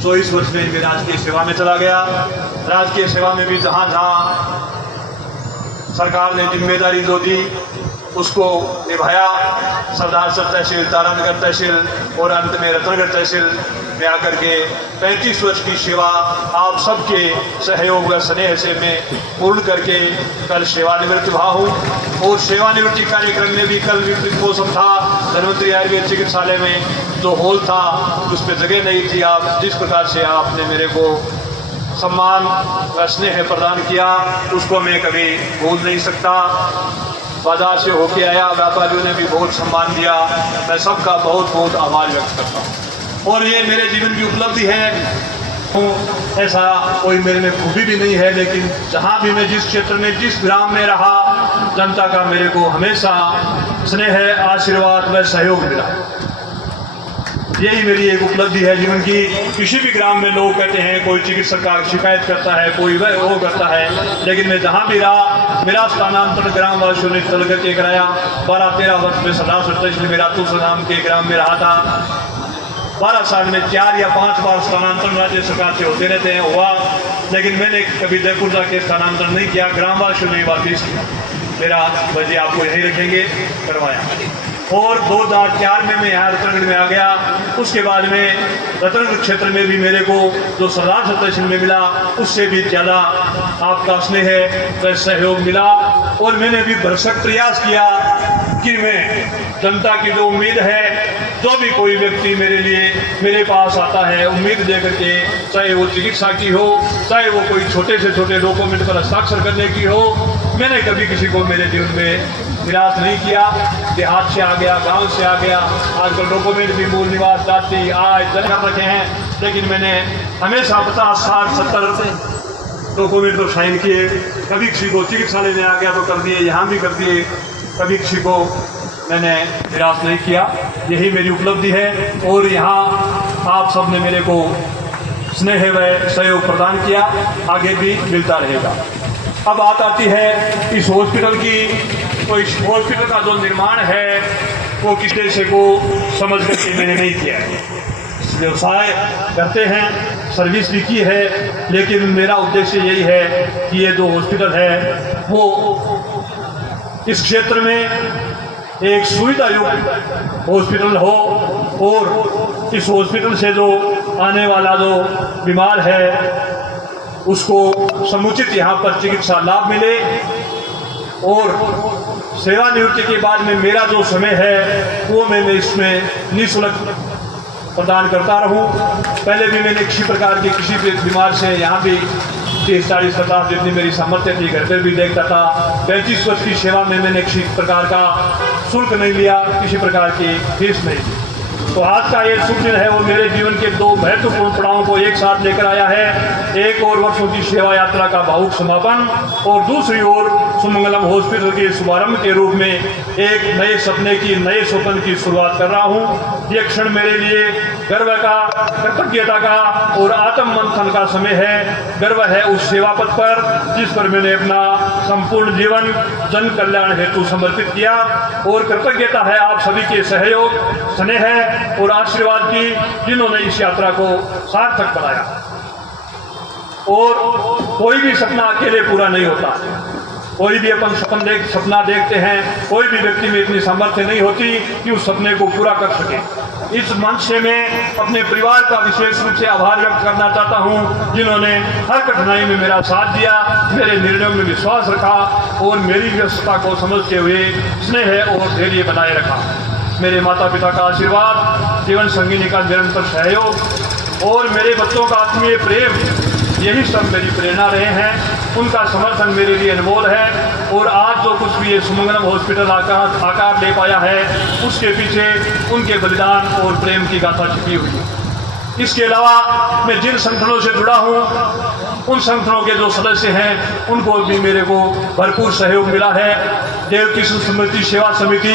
24 वर्ष में मैं राजकीय सेवा में चला गया। राजकीय सेवा में भी जहाँ जहाँ सरकार ने जिम्मेदारी जो दी उसको निभाया। सरदार सर तहसील, तारानगर तहसील और अंत में रतनगढ़ तहसील में आकर के 35 वर्ष की सेवा आप सबके सहयोग व स्नेह से मैं पूर्ण करके कल सेवानिवृत्त हुआ हूँ। और सेवानिवृत्ति कार्यक्रम में भी कल विपरीत मौसम था, धन्वंतरी आयुर्वेद चिकित्सालय में जो हॉल था उस पर जगह नहीं थी। आप जिस प्रकार से आपने मेरे को सम्मान व स्नेह प्रदान किया उसको मैं कभी भूल नहीं सकता। बाजार से होके आया, व्यापारियों ने भी बहुत सम्मान दिया, मैं सबका बहुत बहुत आभार व्यक्त करता हूँ। और ये मेरे जीवन की उपलब्धि है, ऐसा कोई मेरे में खूबी भी नहीं है, लेकिन जहाँ भी मैं जिस क्षेत्र में जिस ग्राम में रहा, जनता का मेरे को हमेशा स्नेह, आशीर्वाद व सहयोग मिला। यही मेरी एक उपलब्धि है जीवन की। किसी भी ग्राम में लोग कहते हैं, कोई चिकित्सक का शिकायत करता है, कोई वह वो करता है, लेकिन मैं जहाँ भी रहा, मेरा स्थानांतरण ग्रामवासियों ने चल करके कराया। 12-13 वर्ष में सरदार सर तहसील मेरा तुलसी नाम के ग्राम में रहा था। 12 साल में 4 या 5 बार स्थानांतरण राज्य सरकार से होते रहते हैं, हुआ, लेकिन मैंने कभी जयपुर जाके स्थानांतरण नहीं किया। ग्रामवासियों ने बात किया, मेरा वजह आपको यहीं रखेंगे, करवाया। और 2004 में मैं यहाँ रतनगढ़ में आ गया। उसके बाद में रतनगढ़ क्षेत्र में भी मेरे को जो सरदार सर तहसील में मिला उससे भी ज़्यादा आपका स्नेह व सहयोग मिला। और मैंने भी भरसक प्रयास किया कि मैं जनता की जो उम्मीद है, जो भी कोई व्यक्ति मेरे लिए मेरे पास आता है उम्मीद दे करके, चाहे वो चिकित्सा की हो, चाहे वो कोई छोटे से छोटे डॉक्यूमेंट पर हस्ताक्षर करने की हो, मैंने कभी किसी को मेरे जीवन में निराश नहीं किया। देहात से आ गया, गांव से आ गया, आजकल डॉक्यूमेंट भी मूल निवास जाति आय जल कर रखे हैं, लेकिन मैंने हमेशा 50, 60, 70 डॉक्यूमेंट तो साइन किए। कभी किसी को चिकित्सालय में आ गया तो कर दिए, यहाँ भी कर दिए, कभी किसी को मैंने निराश नहीं किया। यही मेरी उपलब्धि है और यहाँ आप सब ने मेरे को स्नेह व सहयोग प्रदान किया, आगे भी मिलता रहेगा। अब बात आती है इस हॉस्पिटल की। तो इस हॉस्पिटल का जो निर्माण है वो किस तरह को समझ करके मैंने नहीं किया है। व्यवसाय करते हैं, सर्विस भी की है, लेकिन मेरा उद्देश्य यही है कि ये जो हॉस्पिटल है वो इस क्षेत्र में एक सुविधा युक्त हॉस्पिटल हो और इस हॉस्पिटल से जो आने वाला जो बीमार है उसको समुचित यहाँ पर चिकित्सा लाभ मिले और सेवानिवृत्ति के बाद में मेरा जो समय है वो मैं इसमें निःशुल्क प्रदान करता रहूं। पहले भी मैंने किसी प्रकार की किसी भी बीमार से यहाँ भी 30, 40, 50 जितनी मेरी सामर्थ्य थी घर पर भी देखता था। 35 वर्ष की सेवा में मैंने किसी प्रकार का शुल्क नहीं लिया, किसी प्रकार की फीस नहीं ली। तो आज का ये शुभ दिन है वो मेरे जीवन के दो महत्वपूर्ण पड़ावों को एक साथ लेकर आया है। एक और वर्षों की सेवा यात्रा का भावुक समापन और दूसरी ओर सुमंगलम हॉस्पिटल के शुभारंभ के रूप में एक नए सपने की, नए स्वप्न की शुरुआत कर रहा हूँ। ये क्षण मेरे लिए गर्व का, कृतज्ञता का और आत्म मंथन का समय है। गर्व है उस सेवा पथ पर जिस पर मैंने अपना संपूर्ण जीवन जन कल्याण हेतु समर्पित किया और कृतज्ञता है आप सभी के सहयोग, स्नेह और आशीर्वाद की जिन्होंने इस यात्रा को सार्थक बनाया। और कोई भी सपना अकेले पूरा नहीं होता। कोई भी अपन सपना देखते हैं, कोई भी व्यक्ति में इतनी सामर्थ्य नहीं होती कि उस सपने को पूरा कर सके। इस मंच से मैं अपने परिवार का विशेष रूप से आभार व्यक्त करना चाहता हूं, जिन्होंने हर कठिनाई में मेरा साथ दिया, मेरे निर्णयों में विश्वास रखा और मेरी व्यस्तता को समझते हुए स्नेह और धैर्य बनाए रखा। मेरे माता पिता का आशीर्वाद, जीवन संगिनी का निरंतर सहयोग और मेरे बच्चों का आत्मीय प्रेम, यही सब मेरी प्रेरणा रहे हैं। उनका समर्थन मेरे लिए अनमोल है और आज जो कुछ भी ये सुमंगलम हॉस्पिटल आकार ले पाया है उसके पीछे उनके बलिदान और प्रेम की गाथा छिपी हुई है। इसके अलावा मैं जिन संगठनों से जुड़ा हूँ उन संगठनों के जो सदस्य हैं उनको भी मेरे को भरपूर सहयोग मिला है। देव कृष्ण स्मृति सेवा समिति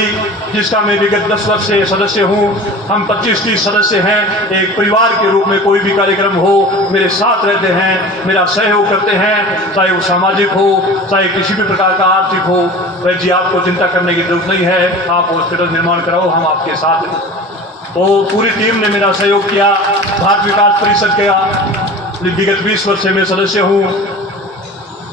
जिसका मैं विगत 10 वर्ष से सदस्य हूँ, हम 25-30 सदस्य हैं। एक परिवार के रूप में कोई भी कार्यक्रम हो मेरे साथ रहते हैं, मेरा सहयोग करते हैं, चाहे वो सामाजिक हो चाहे किसी भी प्रकार का आर्थिक हो। वह जी आपको चिंता करने की जरूरत नहीं है, आप हॉस्पिटल निर्माण कराओ, हम आपके साथ हैं। तो पूरी टीम ने मेरा सहयोग किया। भारत विकास परिषद का विगत 20 वर्ष से मैं सदस्य हूँ।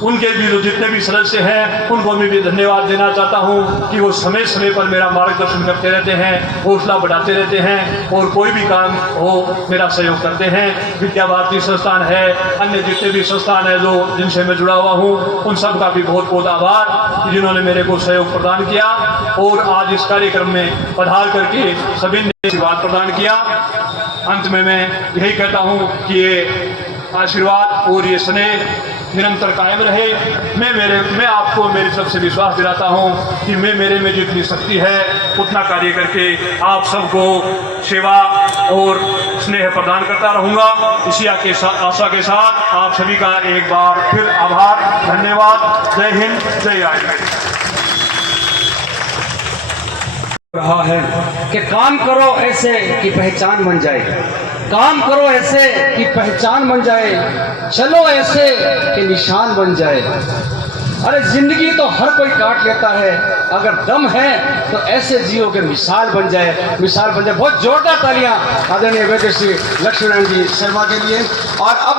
उनके भी जो जितने भी सदस्य हैं उनको मैं भी धन्यवाद देना चाहता हूं कि वो समय समय पर मेरा मार्गदर्शन करते रहते हैं, हौसला बढ़ाते रहते हैं और कोई भी काम हो मेरा सहयोग करते हैं। विद्या भारती संस्थान है, अन्य जितने भी संस्थान है जो जिनसे मैं जुड़ा हुआ हूं, उन सब का भी बहुत बहुत आभार जिन्होंने मेरे को सहयोग प्रदान किया और आज इस कार्यक्रम में पधार करके सभी ने आशीर्वाद प्रदान किया। अंत में मैं यही कहता हूँ कि ये आशीर्वाद और ये स्नेह निरंतर कायम रहे। मैं आपको मेरी तरफ से विश्वास दिलाता हूं कि मैं मेरे में जितनी शक्ति है उतना कार्य करके आप सबको सेवा और स्नेह प्रदान करता रहूंगा। इसी आशा के साथ आप सभी का एक बार फिर आभार, धन्यवाद। जय हिंद, जय आयुर्वेद। रहा है कि काम करो ऐसे कि पहचान बन जाए, काम करो ऐसे कि पहचान बन जाए, चलो ऐसे कि निशान बन जाए। अरे जिंदगी तो हर कोई काट लेता है, अगर दम है तो ऐसे जियो के मिसाल बन जाए, मिसाल बन जाए। बहुत जोरदार तालियां आदरणीय वैद्य श्री लक्ष्मीनारायण जी शर्मा के लिए। और अब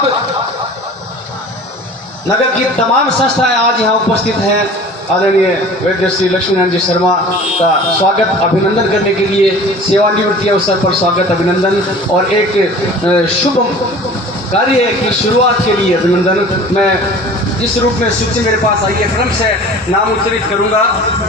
नगर की तमाम संस्थाएं आज यहाँ उपस्थित हैं। आदरणीय वैद्य श्री लक्ष्मीनारायण जी शर्मा का स्वागत अभिनंदन करने के लिए सेवानिवृत्ति अवसर पर स्वागत अभिनंदन और एक शुभ कार्य की शुरुआत के लिए अभिनंदन। मैं जिस रूप में सूची मेरे पास आई है क्रम से नाम उच्चरित करूंगा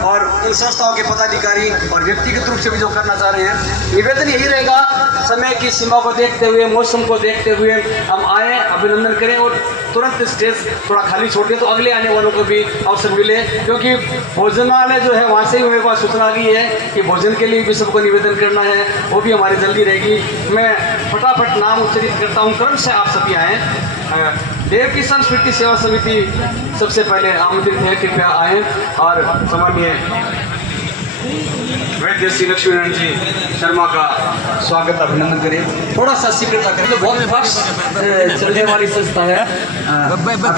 और इन संस्थाओं के पदाधिकारी और व्यक्तिगत रूप से भी जो करना चाह रहे हैं, निवेदन यही रहेगा, समय की सीमा को देखते हुए, मौसम को देखते हुए हम आए, अभिनंदन करें और तुरंत स्टेज थोड़ा खाली छोड़ दें तो अगले आने वालों को भी अवसर मिले, क्योंकि भोजनालय जो है वहाँ से भी मेरे पास सूचना आ गई है कि भोजन के लिए भी सबको निवेदन करना है, वो भी हमारी जल्दी रहेगी। मैं फटाफट नाम उच्चरित करता हूँ, क्रम से आप सभी आए। देव की संस्कृति सेवा समिति सबसे पहले आमंत्रित है, कृपया आए और सामान्य वैद्य श्री लक्ष्मीनारायण जी शर्मा का स्वागत अभिनंदन करें। थोड़ा सा शीघ्रता करें, तो बहुत फास्ट चलने वाली संस्था है।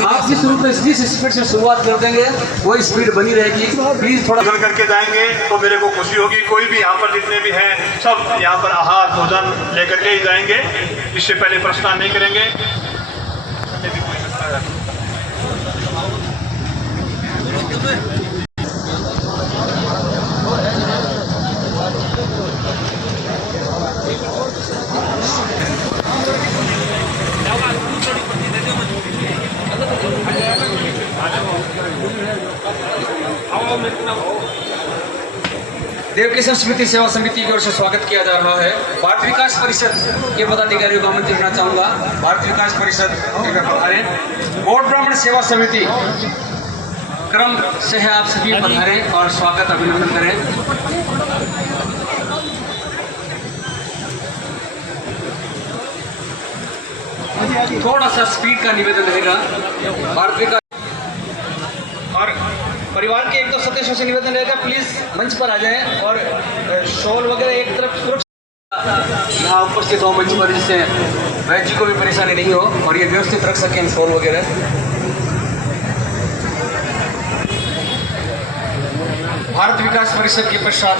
आप जिस रूप में जिस स्पीड से शुरुआत कर देंगे वही स्पीड बनी रहेगी। प्लीज थोड़ा चल करके जाएंगे तो मेरे को खुशी होगी। कोई भी यहाँ पर जितने भी हैं सब यहाँ पर आहार भोजन लेकर के ही जाएंगे, इससे पहले प्रस्थान नहीं करेंगे। देव की संस्कृति सेवा समिति की ओर से स्वागत किया जा रहा है। भारत विकास परिषद के पदाधिकारियों को आमंत्रित करना चाहूंगा। भारत विकास परिषद गौड़ ब्राह्मण सेवा समिति क्रम से है, आप सभी पधारें और स्वागत अभिनंदन करें। थोड़ा सा स्पीड का निवेदन रहेगा। भारत विकास और परिवार के एक दो सदस्यों से निवेदन रहेगा, प्लीज मंच पर आ जाएं और शॉल वगैरह एक तरफ सुरक्षित यहाँ उपस्थित हो मंच पर, जिससे वैद्य जी को भी परेशानी नहीं हो और ये व्यवस्थित रख सकें शॉल वगैरह। भारत विकास परिषद के पश्चात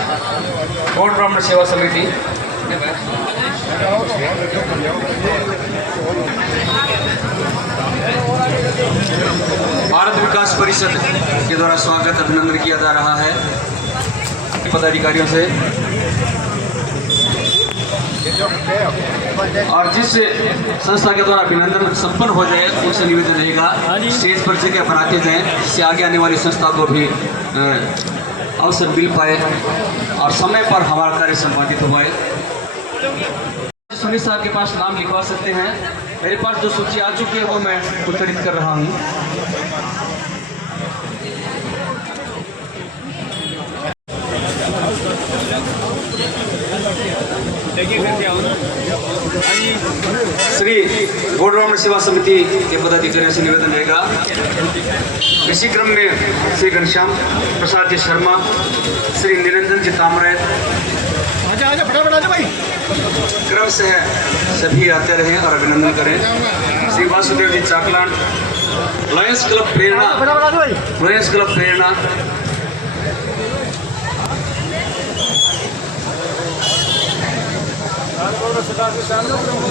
गौड़ ब्राह्मण सेवा समिति भारत विकास परिषद के द्वारा स्वागत अभिनंदन किया जा रहा है पदाधिकारियों से। और जिस संस्था के द्वारा अभिनंदन संपन्न हो जाए उनसे निवेदन रहेगा स्टेज पर जगह बनाते जाएं, जिससे आगे आने वाली संस्था को भी अवसर मिल पाए और समय पर हमारा कार्य संपादित हो पाए। सुनील साहब के पास नाम लिखवा सकते हैं। मेरे पास जो सूची आ चुकी है वो मैं उद्धृत कर रहा हूँ। श्री गौड़ ब्राह्मण सेवा समिति के पदाधिकारियों से निवेदन रहेगा, इसी क्रम में श्री घनश्याम प्रसाद जी शर्मा, श्री निरंजन जी तामरे, क्रम से है सभी आते रहें और अभिनंदन करें। श्री वासुदेव जी चाकलान, लॉयंस क्लब प्रेरणा,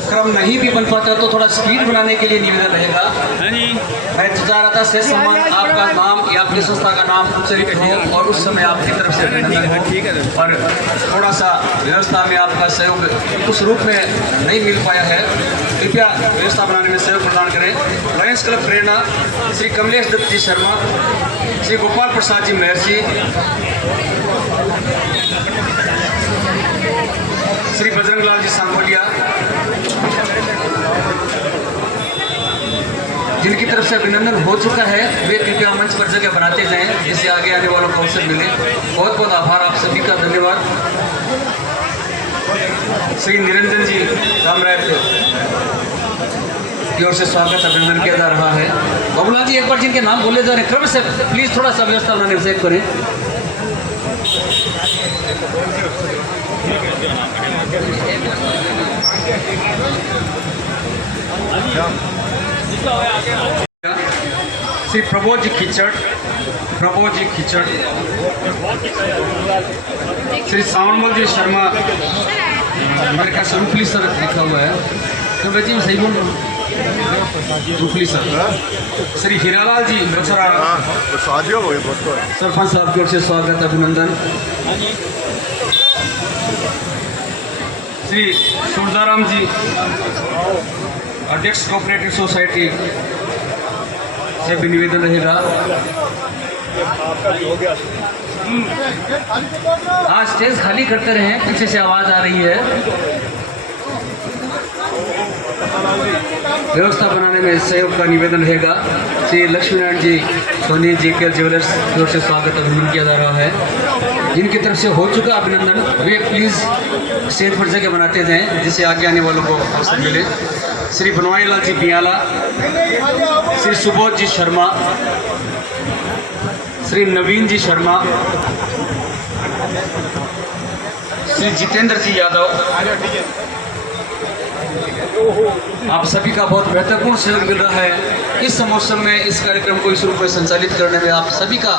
क्रम नहीं भी बन पाता तो थोड़ा स्पीड बनाने के लिए निवेदन रहेगा। मैं चाह रहा था से सम्मान आपका नाम या आपकी संस्था का नाम उच्चरित हो और उस समय आपकी तरफ से और थोड़ा सा व्यवस्था में आपका सहयोग उस रूप में नहीं मिल पाया है, कृपया व्यवस्था बनाने में सहयोग प्रदान करें। लॉयंस क्लब प्रेरणा श्री कमलेश दत्त जी शर्मा, श्री गोपाल प्रसाद जी मेहर जी, श्री बजरंग लाल जी सांगोलिया, जिनकी तरफ से अभिनंदन हो चुका है, वे कृपया मंच पर जगह बनाते जाएं, जिससे आगे आने वालों को अवसर मिले। बहुत बहुत आभार आप सभी का, धन्यवाद। श्री निरंजन जी रामराय की ओर से स्वागत अभिनंदन किया जा रहा है। बबुला जी एक बार जिनके नाम बोले जा रहे हैं क्रम से प्लीज थोड़ा सा व्यवस्था बनाने में सहयोग करें। श्री प्रबोध जी खिचड़, श्री सावनमल जी शर्मा, मेरे ख्याल से रूपली सर लिखा हुआ है, तो मैं जी सही बोल रहा हूँ, रूपली सर। श्री हीरालाल जी सरपंच साहब की ओर से स्वागत अभिनंदन। श्री सूरदाराम जी अध्यक्ष कोऑपरेटिव सोसाइटी से भी निवेदन रहेगा। हाँ, स्टेज खाली करते रहें, पीछे से आवाज आ रही है। व्यवस्था बनाने में सहयोग का निवेदन रहेगा। श्री लक्ष्मीनारायण जी सोनी जी के ज्वेलर्स की ओर से स्वागत अभिनंदन किया जा रहा है। जिनकी तरफ से हो चुका अभिनंदन, वे प्लीज स्टेज पर जगह बनाते जाएं, जिससे आगे आने वालों को अवसर मिले। श्री बनवारी लाल जी बियाला, श्री सुबोध जी शर्मा, श्री नवीन जी शर्मा, श्री जितेंद्र जी यादव, आप सभी का बहुत महत्वपूर्ण सहयोग मिल रहा है। इस मौसम में इस कार्यक्रम को इस रूप में संचालित करने में आप सभी का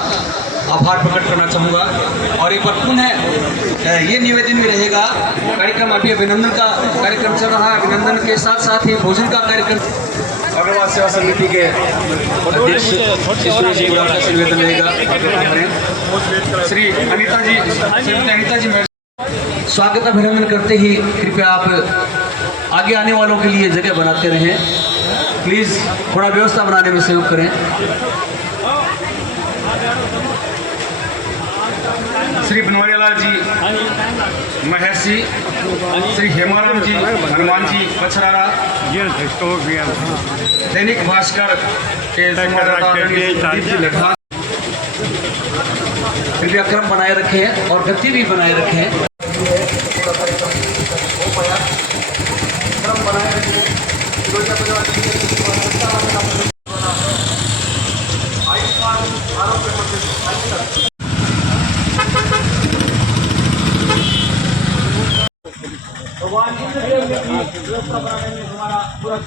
आभार प्रकट करना चाहूँगा। और एक बार पुनः ये निवेदन भी रहेगा, कार्यक्रम अभी अभिनंदन का कार्यक्रम चल रहा है, अभिनंदन के साथ साथ ही भोजन का कार्यक्रम अग्रवाल सेवा समिति के अध्यक्ष श्री सुरेश जी का निवेदन रहेगा। श्री अनिता जी, श्रीमती अनिता जी, स्वागत अभिनंदन करते ही कृपया आप आगे आने वालों के लिए जगह बनाते रहें। प्लीज थोड़ा व्यवस्था बनाने में सहयोग करें। श्री बनवारी लाल जी महर्षि, श्री हेमाराम जी, हनुमान जी पछरारा, दैनिक भास्कर के कृपया क्रम बनाए रखें और गति भी बनाए रखें। भगवान व्यवस्था बनाने में हमारा पूरा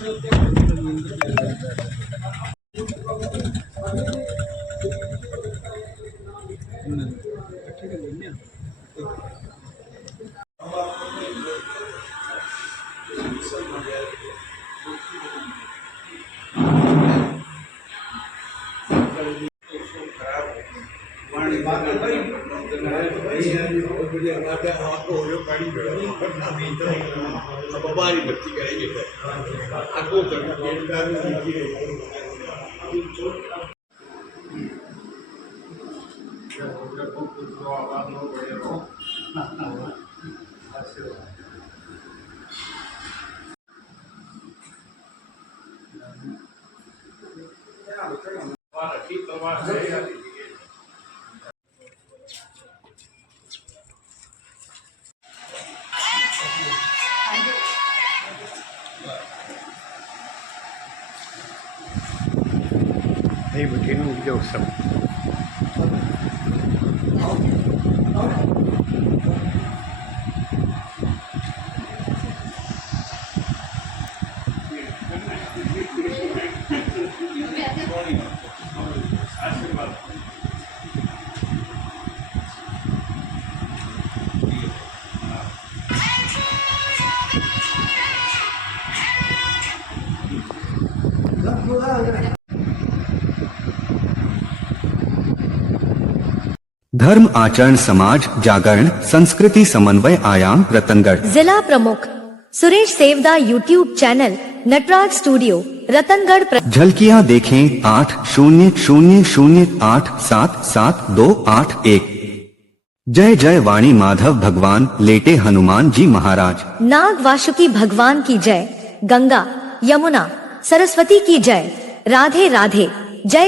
नहीं बटे ना उठ जाओ सब। धर्म आचरण समाज जागरण संस्कृति समन्वय आयाम रतनगढ़। जिला प्रमुख Suresh Sevda YouTube channel Natraj studio Ratangarh. झलकियां देखें 8000877281। जय जय वाणी माधव भगवान लेटे हनुमान जी महाराज। नाग वासुकी भगवान की जय। गंगा यमुना सरस्वती की जय। राधे राधे। जय